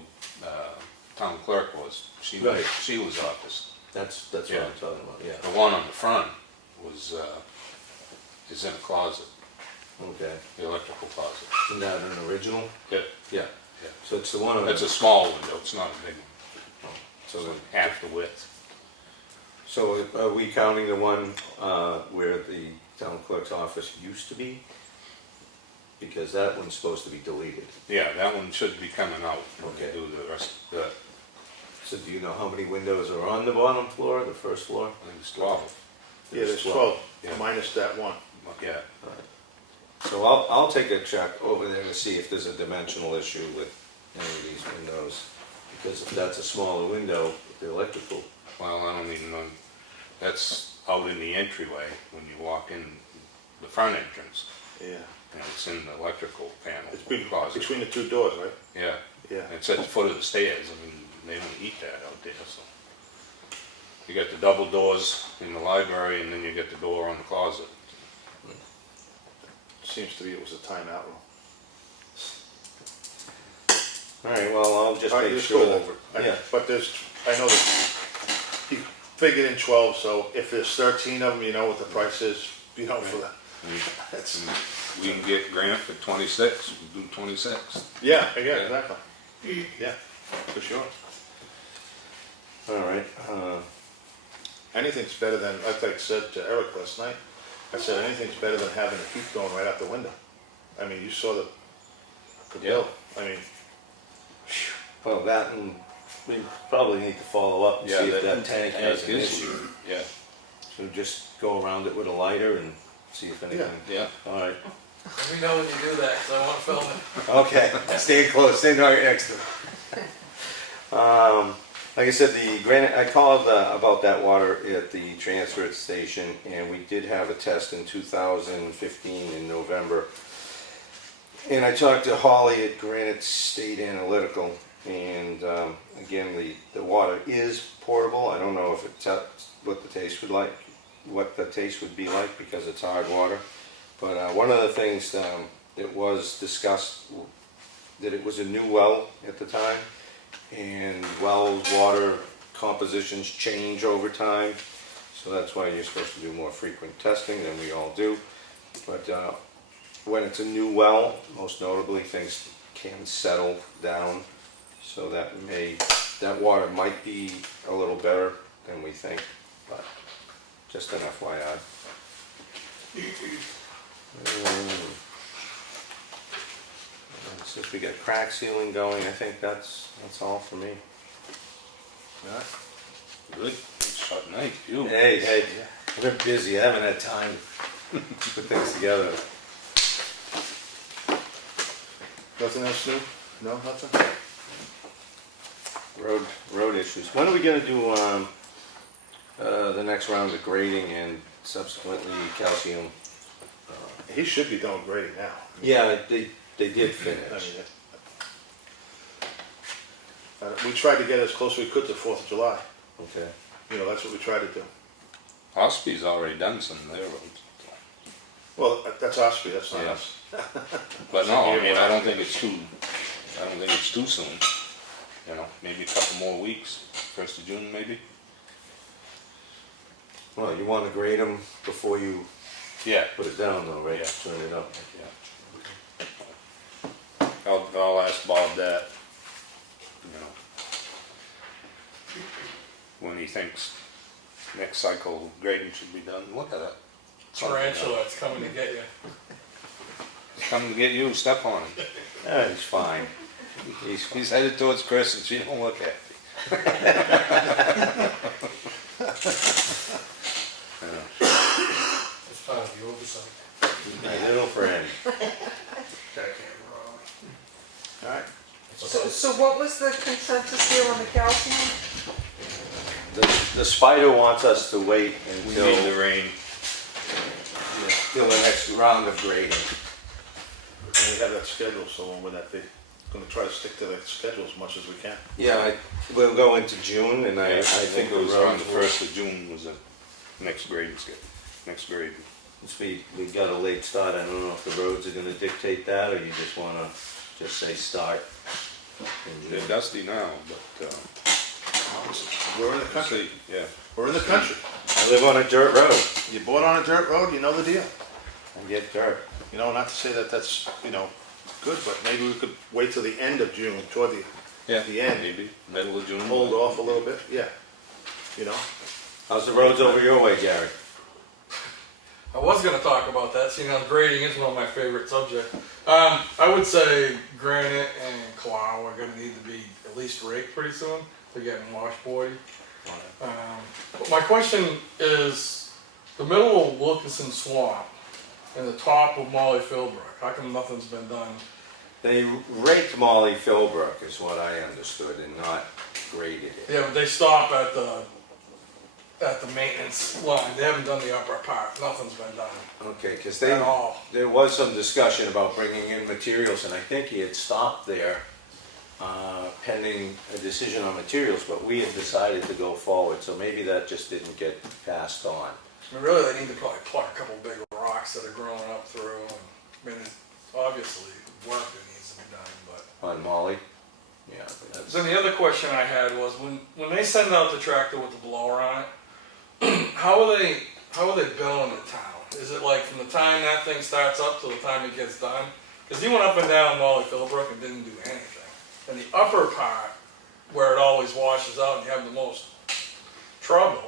town clerk was, Right. Sheila's office. that's what Yeah. I'm talking about, yeah. The one on the front was, is in a closet, Okay. the electrical closet. Isn't that an original? Yeah, Yeah. yeah. So it's the one on That's the, a small window, it's not a big one, so, it's like half the width. so are we counting the one where the town clerk's office used to be? Because that one's supposed to be deleted. Yeah, that one should be coming out when they Okay. do the rest, I So do you know how many windows are on the bottom floor, the first floor? think it's 12. yeah, there's 12, Yeah. minus that one. Yeah, So I'll take a check over there to see if there's a dimensional issue with any of these windows. Because if that's a smaller window, the electrical, well, I don't even know, that's out in the entryway when you walk in the front entrance. Yeah. You know, it's in the electrical panel It's closet. between the two doors, right? Yeah, Yeah. it's at the foot of the stairs, I mean, they don't eat that out there, so. You got the double doors in the library, and then you get the door on the closet. Seems to be it was a timeout room. all right, well, I'll just All right, make just sure go that. over it. Yeah. But I know that he figured in 12, so if there's 13 of them, you know what the price is, you know, for that. That's, We can get grant for 26, we do 26. yeah, exactly. Yeah, for sure. All right, Anything's better than, like I said to Eric last night, I said anything's better than having a heat going right out the window. I mean, you saw the bill, I mean, well, that, and we probably need to follow up and see if that tank has an issue. Yeah, So just go around it with a lighter and see if anything. yeah. All right. Let me know when you do that, because I want to film it. Okay, stay close, stay right next to it. Like I said, the granite, I called about that water at the transfer station, and we did have a test in 2015 in November. And I talked to Holly at Granite State Analytical, and again, the water is portable. I don't know if it's what the taste would be like because it's hard water. But one of the things it was discussed that it was a new well at the time, and well water compositions change over time, so that's why you're supposed to do more frequent testing than we all do. But when it's a new well, most notably, things can settle down, so that water might be a little better than we think, but just an FYI. Since we got crack sealing going, I think that's all for me. Yeah. Good. Short night, you. Hey, I've been busy. I haven't had time to put things together. nothing else new? No, nothing? Road issues. When are we gonna do the next round of grading and subsequently calcium? He should be done grading now. Yeah, they did I finish. mean, we tried to get as close as we could to 4th of July. Okay. You know, that's what we tried to do. Ospey's already done some of their roads. Well, that's Espie, that's not Yeah. us. But no, I mean, I don't think it's too soon. You know, maybe a couple more weeks, 1st of June maybe. Well, you want to grade them before you Yeah. put it down, though, right? Yeah. Turn it up. Yeah. I'll ask Bob that, you know, when he thinks next cycle grading should be done. Look at that. Tarantula, it's coming to get you. He's coming to get you, step on him. Yeah, he's fine. He's headed towards Chris and she don't look happy. It's part of the oversight. My little friend. All right. So what was the consensus here on the calcium? The spider wants us to wait We until need the rain. the next round of grading. And we have that schedule, so when that be, gonna try to stick to that schedule as much as we can. Yeah, we'll go into June, and I I think think it was around the roads 1st of June was the next grading schedule, next grade. we got a late start. I don't know if the roads are gonna dictate that, or you just wanna just say start. in They're June. dusty now, but, We're in the country. see, yeah. We're in the country. I live on a dirt road. You bought on a dirt road, you know the deal. I get dirt. You know, not to say that that's, you know, good, but maybe we could wait till the end of June, toward the end, Maybe, middle of June. hold off a little bit, yeah. You know? How's the roads over your way, Gary? I was going to talk about that. See, now grading is one of my favorite subjects. I would say granite and Comeau are going to need to be at least raked pretty soon. They're getting washboardy. But my question is, the middle of Wilkinson Swamp and the top of Molly Philbrook, how come nothing's been done? They raked Molly Philbrook, is what I understood, and not graded it. Yeah, but they stop at the maintenance line. They haven't done the upper part. Nothing's been done Okay, because at all. there was some discussion about bringing in materials, and I think he had stopped there pending a decision on materials, but we had decided to go forward, so maybe that just didn't get passed on. I mean, really, they need to probably pluck a couple big rocks that are growing up through. And, I mean, it's obviously work that needs to be done, but. On Molly? Yeah. That's, So the other question I had was, when they send out the tractor with the blower on it, how are they billing the town? Is it like from the time that thing starts up till the time it gets done? Because he went up and down Molly Philbrook and didn't do anything. And the upper part, where it always washes out and you have the most trouble,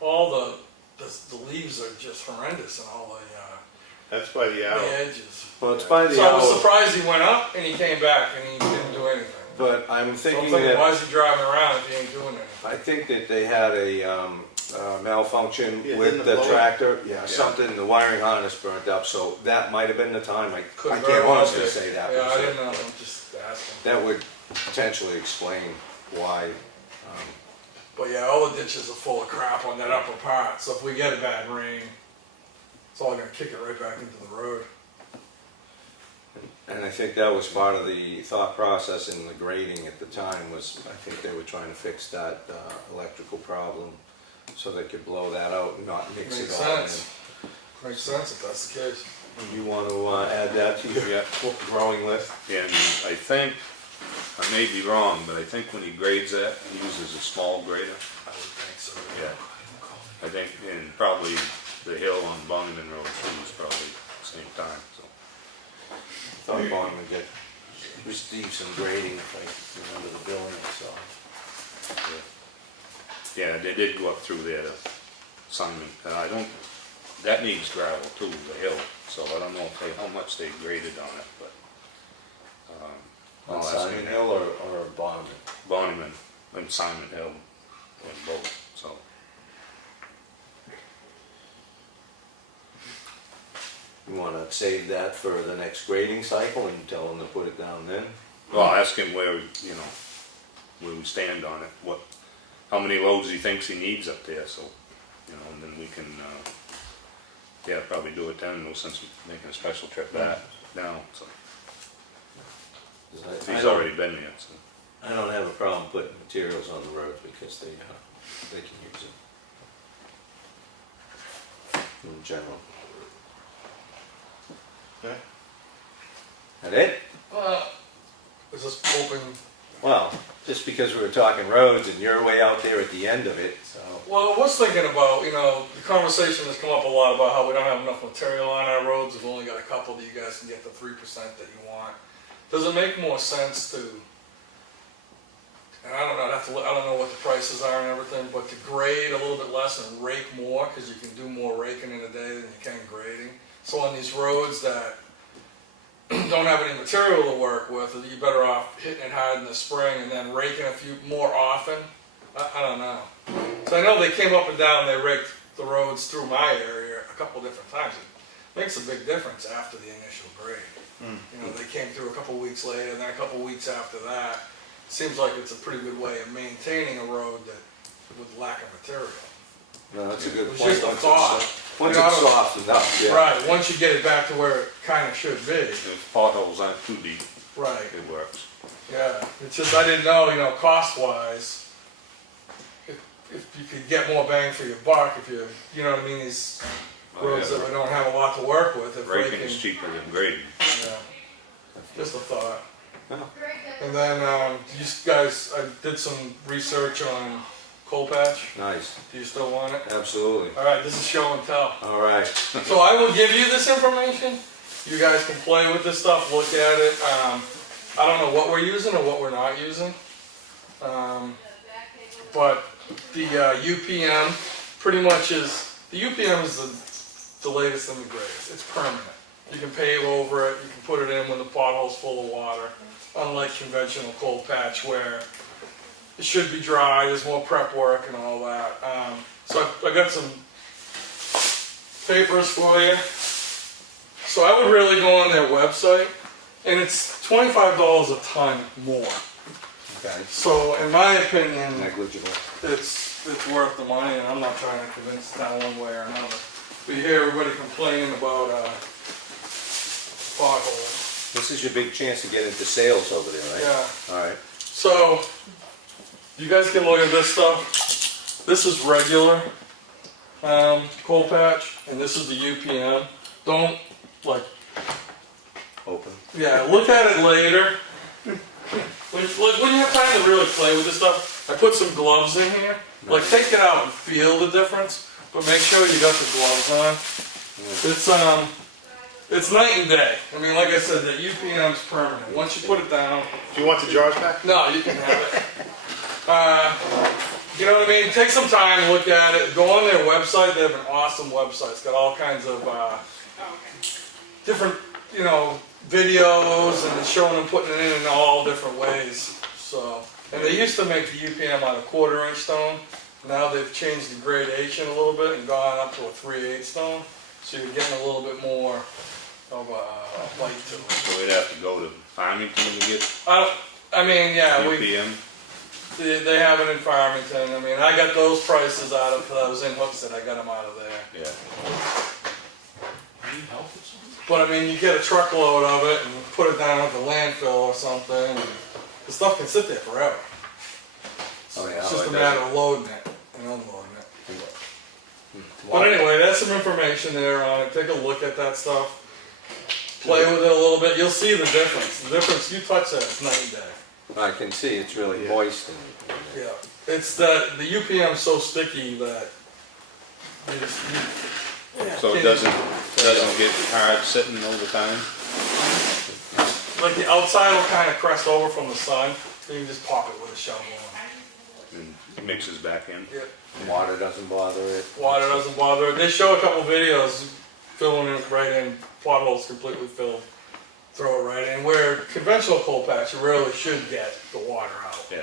all the leaves are just horrendous and all That's by the the hour. edges. Well, it's by the So I was hour, surprised he went up and he came back and he didn't do anything. but I'm So I'm thinking thinking, why that, is he driving around if he ain't doing anything? I think that they had a malfunction Yeah, with didn't the the blower- tractor. Yeah, something, the wiring harness burnt up, so that might have been the time. I Could can't very well honestly be. say that. Yeah, was I it, didn't know, but I'm just asking. That would potentially explain why. But yeah, all the ditches are full of crap on that upper part, so if we get a bad rain, it's all gonna kick it right back into the road. And I think that was part of the thought process in the grading at the time was, I think they were trying to fix that electrical problem so they could blow that out and not mix Makes it all sense. Makes sense if that's the case. in. You want to add that to your Yeah. growing list? And I think, I may be wrong, but I think when he grades that, he uses a small grader. I would think so. Yeah. I think, and probably the hill on Bonnyman Road too was probably the same time, so. Thought Bond would receive some grading if I remember the billing I saw. Yeah, they did go up through there to Simon, and I don't, that needs gravel too, the hill, so I don't know if how much they graded on it, but. On I'll ask Simon him. Hill or Bond? Bonnyman and Simon Hill, and both, so. You want to save that for the next grading cycle and tell them to put it down then? Well, I'll ask him where, you know, where we stand on it, how many loads he thinks he needs up there, so, you know, and then we can, yeah, probably do it then, no sense making a special trip back now, so. 'Cause If I he's don't- already been there, so. I don't have a problem putting materials on the road because they can use it. In general. Okay. That it? Was just hoping, Well, just because we were talking roads and you're way out there at the end of it, so. well, I was thinking about, you know, the conversation has come up a lot about how we don't have enough material on our roads. We've only got a couple that you guys can get the 3% that you want. Does it make more sense to, and I don't know, I don't know what the prices are and everything, but to grade a little bit less and rake more, because you can do more raking in a day than you can grading. So on these roads that don't have any material to work with, you're better off hitting it hard in the spring and then raking a few more often. I don't know. So I know they came up and down, they raked the roads through my area a couple different times. It makes a big difference after the initial grade. You know, they came through a couple weeks later, and then a couple weeks after that. Seems like it's a pretty good way of maintaining a road that with lack of material. No, that's a good It's point. just a Once thought. Once You know, it's softened up, yeah. Right, once you get it back to where it kind of should be. If potholes aren't too deep, Right, it works. yeah. It's just, I didn't know, you know, cost-wise, if you could get more bang for your buck, if you know what I mean, these roads that we don't have a lot to work with, if Raking raking, is cheaper than grading. yeah. Just a thought. Yeah. And then, you guys, I did some research on coal patch. Nice, Do you still want it? absolutely. All right, this is show and tell. All right. So I will give you this information. You guys can play with this stuff, look at it. I don't know what we're using or what we're not using. But the UPM pretty much is, the UPM is the latest and the greatest. It's permanent. You can pave over it, you can put it in when the pothole's full of water. Unlike conventional coal patch where it should be dry, there's more prep work and all that. So I got some papers for you. So I would really go on their website, and it's $25 a ton more. Okay. So in my opinion, Negligible. it's worth the money, and I'm not trying to convince that one way or another. We hear everybody complaining about potholes. This is your big chance to get into sales over there, right? Yeah. All right. So you guys can look at this stuff. This is regular coal patch, and this is the UPM. Don't like. Open. Yeah, look at it later. When you have time to really play with this stuff, I put some gloves in here. Like, take it out and feel the difference, but make sure you got the gloves on. It's night and day. I mean, like I said, the UPM's permanent. Once you put it down, Do you want the jars back? no, you can have it. You know what I mean? Take some time, look at it, go on their website. They have an awesome website. It's got all kinds of different, you know, videos, and it's showing them putting it in all different ways. So, and they used to make the UPM out of 1/4" stone. Now they've changed the gradation a little bit and gone up to a 3/8 stone. So you're getting a little bit more of a light to it. So we'd have to go to Farmington to get I mean, yeah, UPM. they have it in Farmington. I mean, I got those prices out of, because I was in Hooksett, I got them out of there. Yeah. Need help with something? But I mean, you get a truckload of it and put it down at the landfill or something, and the stuff can sit there forever. Oh, yeah, It's just it a matter of loading it and unloading it. But Water- anyway, that's some information there on it. Take a look at that stuff. Play with it a little bit. You'll see the difference. The difference, you touch that, it's night and day. I can see it's really moist and. Yeah. It's that the UPM's so sticky that you just, So it doesn't get hard sitting over time? like the outside will kind of crest over from the sun, so you can just pop it with a shovel. And it mixes back in? Yeah. Water doesn't bother it. Water doesn't bother it. They show a couple videos filling it right in, potholes completely filled. Throw it right in. Where conventional coal patch, you really should get the water out. Yeah.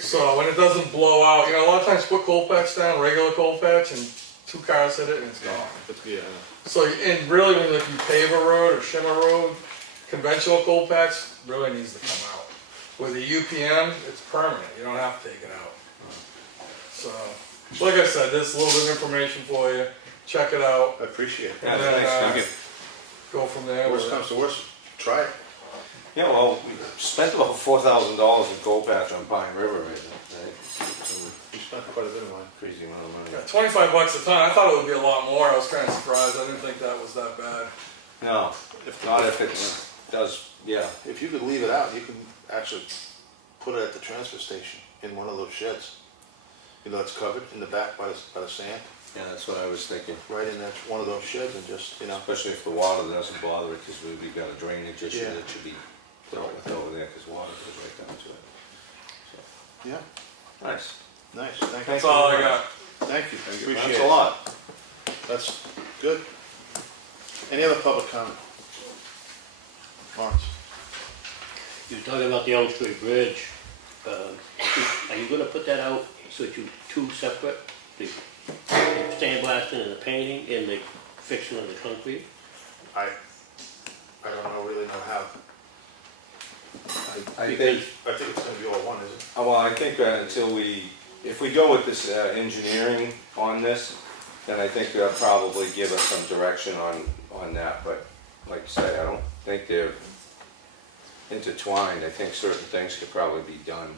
So when it doesn't blow out, you know, a lot of times put coal patch down, regular coal patch, and 2 cars hit it and it's gone. Yeah. So, and really when like you pave a road or shim a road, conventional coal patch really needs to come out. With the UPM, it's permanent. You don't have to take it out. So, like I said, this is a little bit of information for you. Check it out. I appreciate it. And Yeah, then, thanks, Thank you. go from there. Worst with comes to worst, try it. Yeah, well, we spent about $4,000 in gold patch on Pine River right now, right? You spent quite a bit of money. Crazy amount of money. Yeah, 25 bucks a ton. I thought it would be a lot more. I was kind of surprised. I didn't think that was that bad. No, not if it does, yeah. If you could leave it out, you can actually put it at the transfer station in one of those sheds. You know, it's covered in the back by the sand, Yeah, that's what I was thinking. right in that, one of those sheds and just, you know. Especially if the water doesn't bother it, because we've got a drainage issue Yeah. that should be dealt with over there, because water goes right down to it. Yeah, Nice. nice, thank you. That's all I got. Thank you, Thanks appreciate a it. lot. That's good. Any other public comment? Lawrence? You were talking about the Elm Street Bridge. Are you gonna put that out so that you two separate, the sandblasting and the painting and the fixing of the concrete? I don't really know how. I think, I think it's gonna be all one, is it? well, I think if we go with this engineering on this, then I think they'll probably give us some direction on that, but like I say, I don't think they're intertwined. I think certain things could probably be done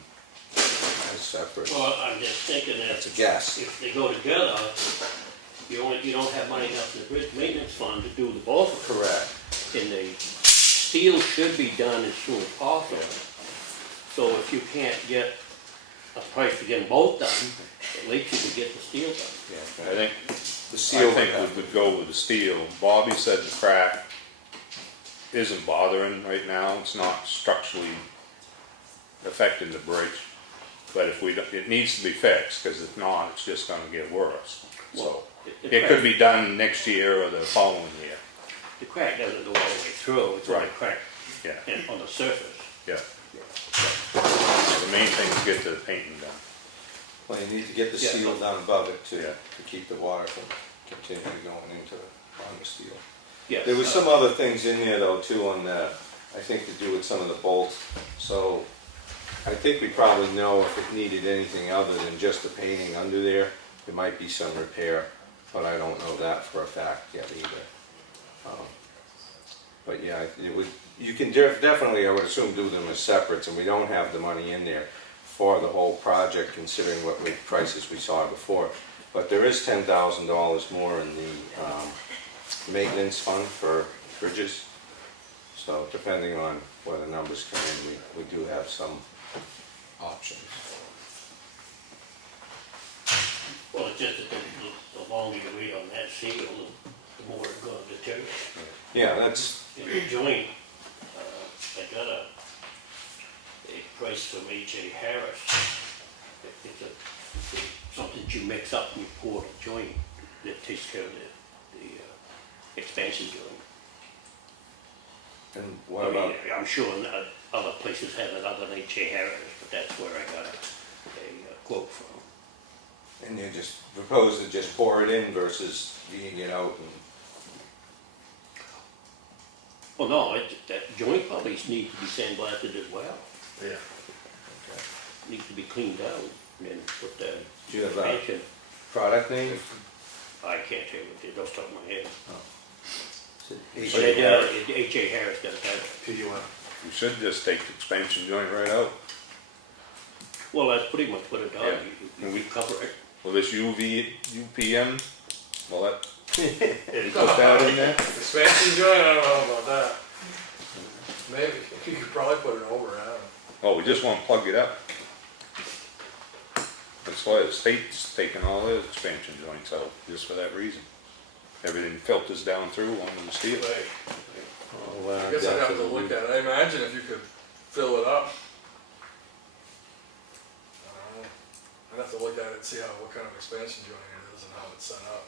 as separate. Well, I'm just thinking that That's a guess. if they go together, you don't have money enough in the bridge maintenance fund to do the both of them. Correct. And the steel should be done as soon as possible. So if you can't get a price to get them both done, at least you could get the steel done. I think, The seal I think we would go with the steel. Bobby said the crack isn't bothering right now. It's not structurally affecting the bridge. But if we don't, it needs to be fixed, because if not, it's just gonna get worse. So, it could be done next year or the following year. The crack doesn't go all the way through, it's only Right. crack Yeah, on the surface. yeah. So the main thing is get the painting done. Well, you need to get the Yeah. seal down above it Yeah. to keep the water from continually going into on the steel. Yes. There was some other things in there though too on the, I think to do with some of the bolts. So I think we probably know if it needed anything other than just the painting under there. There might be some repair, but I don't know that for a fact yet either. But yeah, it would, you can definitely, I would assume, do them as separates, and we don't have the money in there for the whole project considering what prices we saw before. But there is $10,000 more in the maintenance fund for bridges. So depending on where the numbers come in, we do have some options. Well, it's just that the longer you wait on that seal, the more it's gonna deteriorate. Yeah, that's, In the joint, I got a price from H.A. Harris something that you mix up and you pour the joint that takes care of the expansion joint. And what I mean, about, I'm sure other places have it other than H.A. Harris, but that's where I got a quote from. and you just propose to just pour it in versus beating it out and, Well, no, that joint probably needs to be sandblasted as well. Yeah. Needs to be cleaned out and then put the do you have a expansion. product name? I can't tell you what it is off the top of my head. H.A. But Harris. H.A. Harris does have it. You should just take the expansion joint right out. Well, that's pretty much what it does. Yeah. We cover it. Well, this UPM, well, that, you put that in there? Expansion joint, I don't know about that. Maybe, you could probably put it over, I don't know. Oh, we just want to plug it up. That's why the state's taking all the expansion joints out, just for that reason. Everything filters down through on the steel. Well, I guess I'd have to look at it. I imagine if you could fill it up. I don't know. I'd have to look at it and see what kind of expansion joint it is and how it's set up.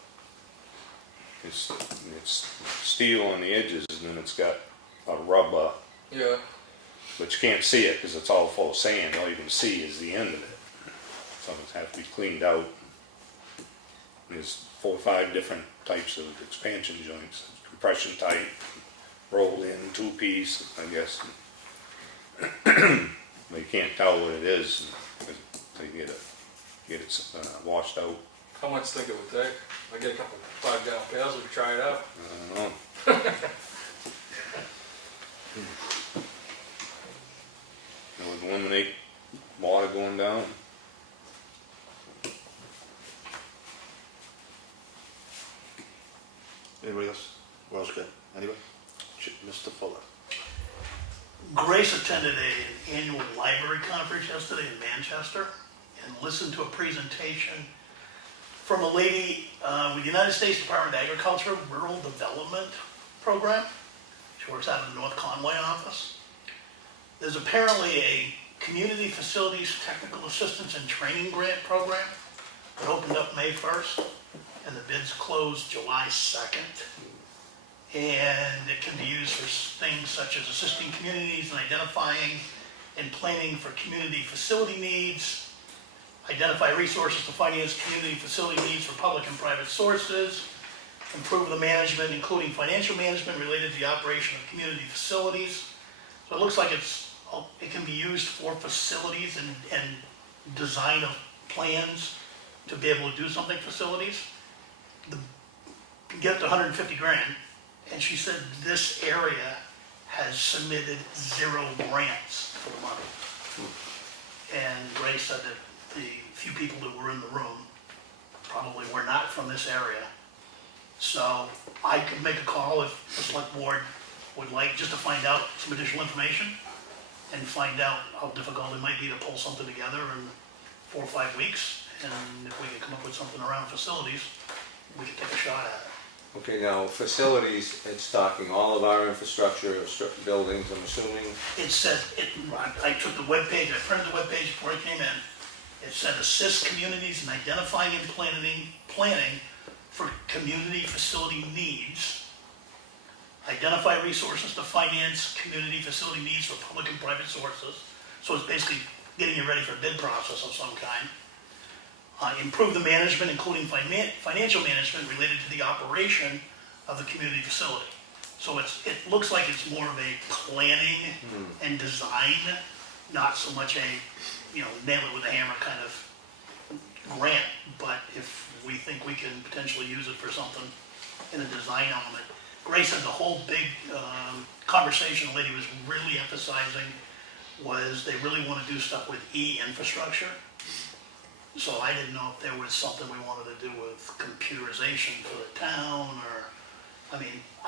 It's steel on the edges, and then it's got a rubber, Yeah. but you can't see it because it's all full of sand. All you can see is the end of it. So it has to be cleaned out. There's 4 or 5 different types of expansion joints. Compression type, rolled in, 2-piece, I guess. But you can't tell what it is until you get it washed out. How much think it would take? I get a couple 5-gallon pails, we could try it out. I don't know. It would eliminate water going down. Anybody else? What else good? Anybody? Mr. Fuller. Grace attended an annual library conference yesterday in Manchester and listened to a presentation from a lady with the United States Department of Agriculture Rural Development Program. She works out of the North Conway office. There's apparently a Community Facilities Technical Assistance and Training Grant Program that opened up May 1st and the bids closed July 2nd. And it can be used for things such as assisting communities in identifying and planning for community facility needs, identify resources to finance community facility needs for public and private sources, improve the management, including financial management related to the operation of community facilities. So it looks like it can be used for facilities and design of plans to be able to do something facilities. Get to 150 grand. And she said this area has submitted 0 grants for the money. And Ray said that the few people that were in the room probably were not from this area. So I could make a call if the select board would like, just to find out some additional information and find out how difficult it might be to pull something together in 4 or 5 weeks. And if we could come up with something around facilities, we could take a shot at it. Okay, now facilities, it's talking all of our infrastructure, buildings, I'm assuming. It said, I took the webpage, I printed the webpage before I came in. It said assist communities in identifying and planning for community facility needs. Identify resources to finance community facility needs for public and private sources. So it's basically getting you ready for a bid process of some kind. Improve the management, including financial management related to the operation of the community facility. So it looks like it's more of a planning and design, not so much a, nail it with a hammer kind of grant. But if we think we can potentially use it for something in a design element. Grace said the whole big conversation the lady was really emphasizing was they really want to do stuff with e-infrastructure. So I didn't know if there was something we wanted to do with computerization for the town, or, I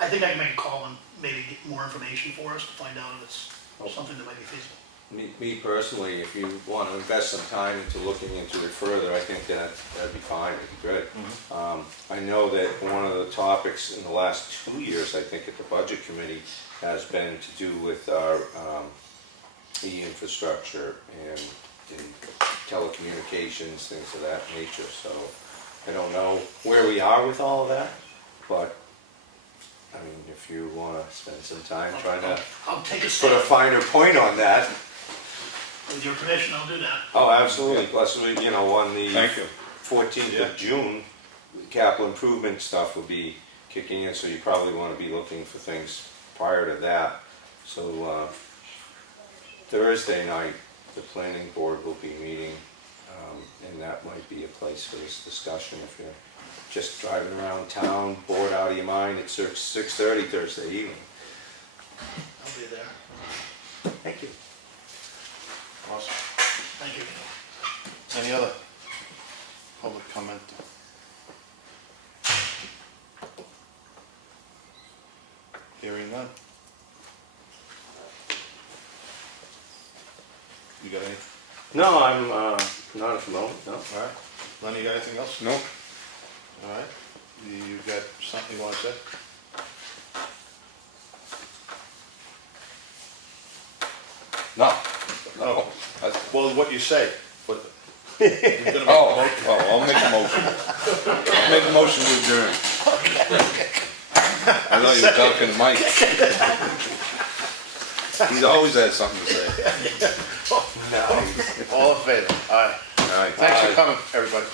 think I can make a call and maybe get more information for us to find out if it's something that might be feasible. Me personally, if you want to invest some time into looking into it further, I think that'd be fine, it'd be good. I know that one of the topics in the last 2 years, I think, at the budget committee has been to do with our e-infrastructure, and telecommunications, things of that nature, so I don't know where we are with all of that, but, I mean, if you wanna spend some time trying to I'll take a put a step, finer point on that. with your permission, I'll do that. Oh, absolutely, plus, you know, on the Thank you. 14th Yeah. of June, capital improvement stuff will be kicking in, so you probably wanna be looking for things prior to that. So, Thursday night, the planning board will be meeting, and that might be a place for this discussion if you're just driving around town, bored out of your mind. It's 6:30 Thursday evening. I'll be there. Thank you. Awesome. Thank you. Any other public comment? Hearing none. You got any? No, I'm not at the moment, no. All right. Lenny, you got anything else? Nope. All right. You got something you want to say? No. Oh, well, what you say, but. I'll make a motion. I'll make a motion to adjourn. I thought you were talking to Mike. He's always had something to say. All in favor? Aye. All right. Thanks for coming, everybody.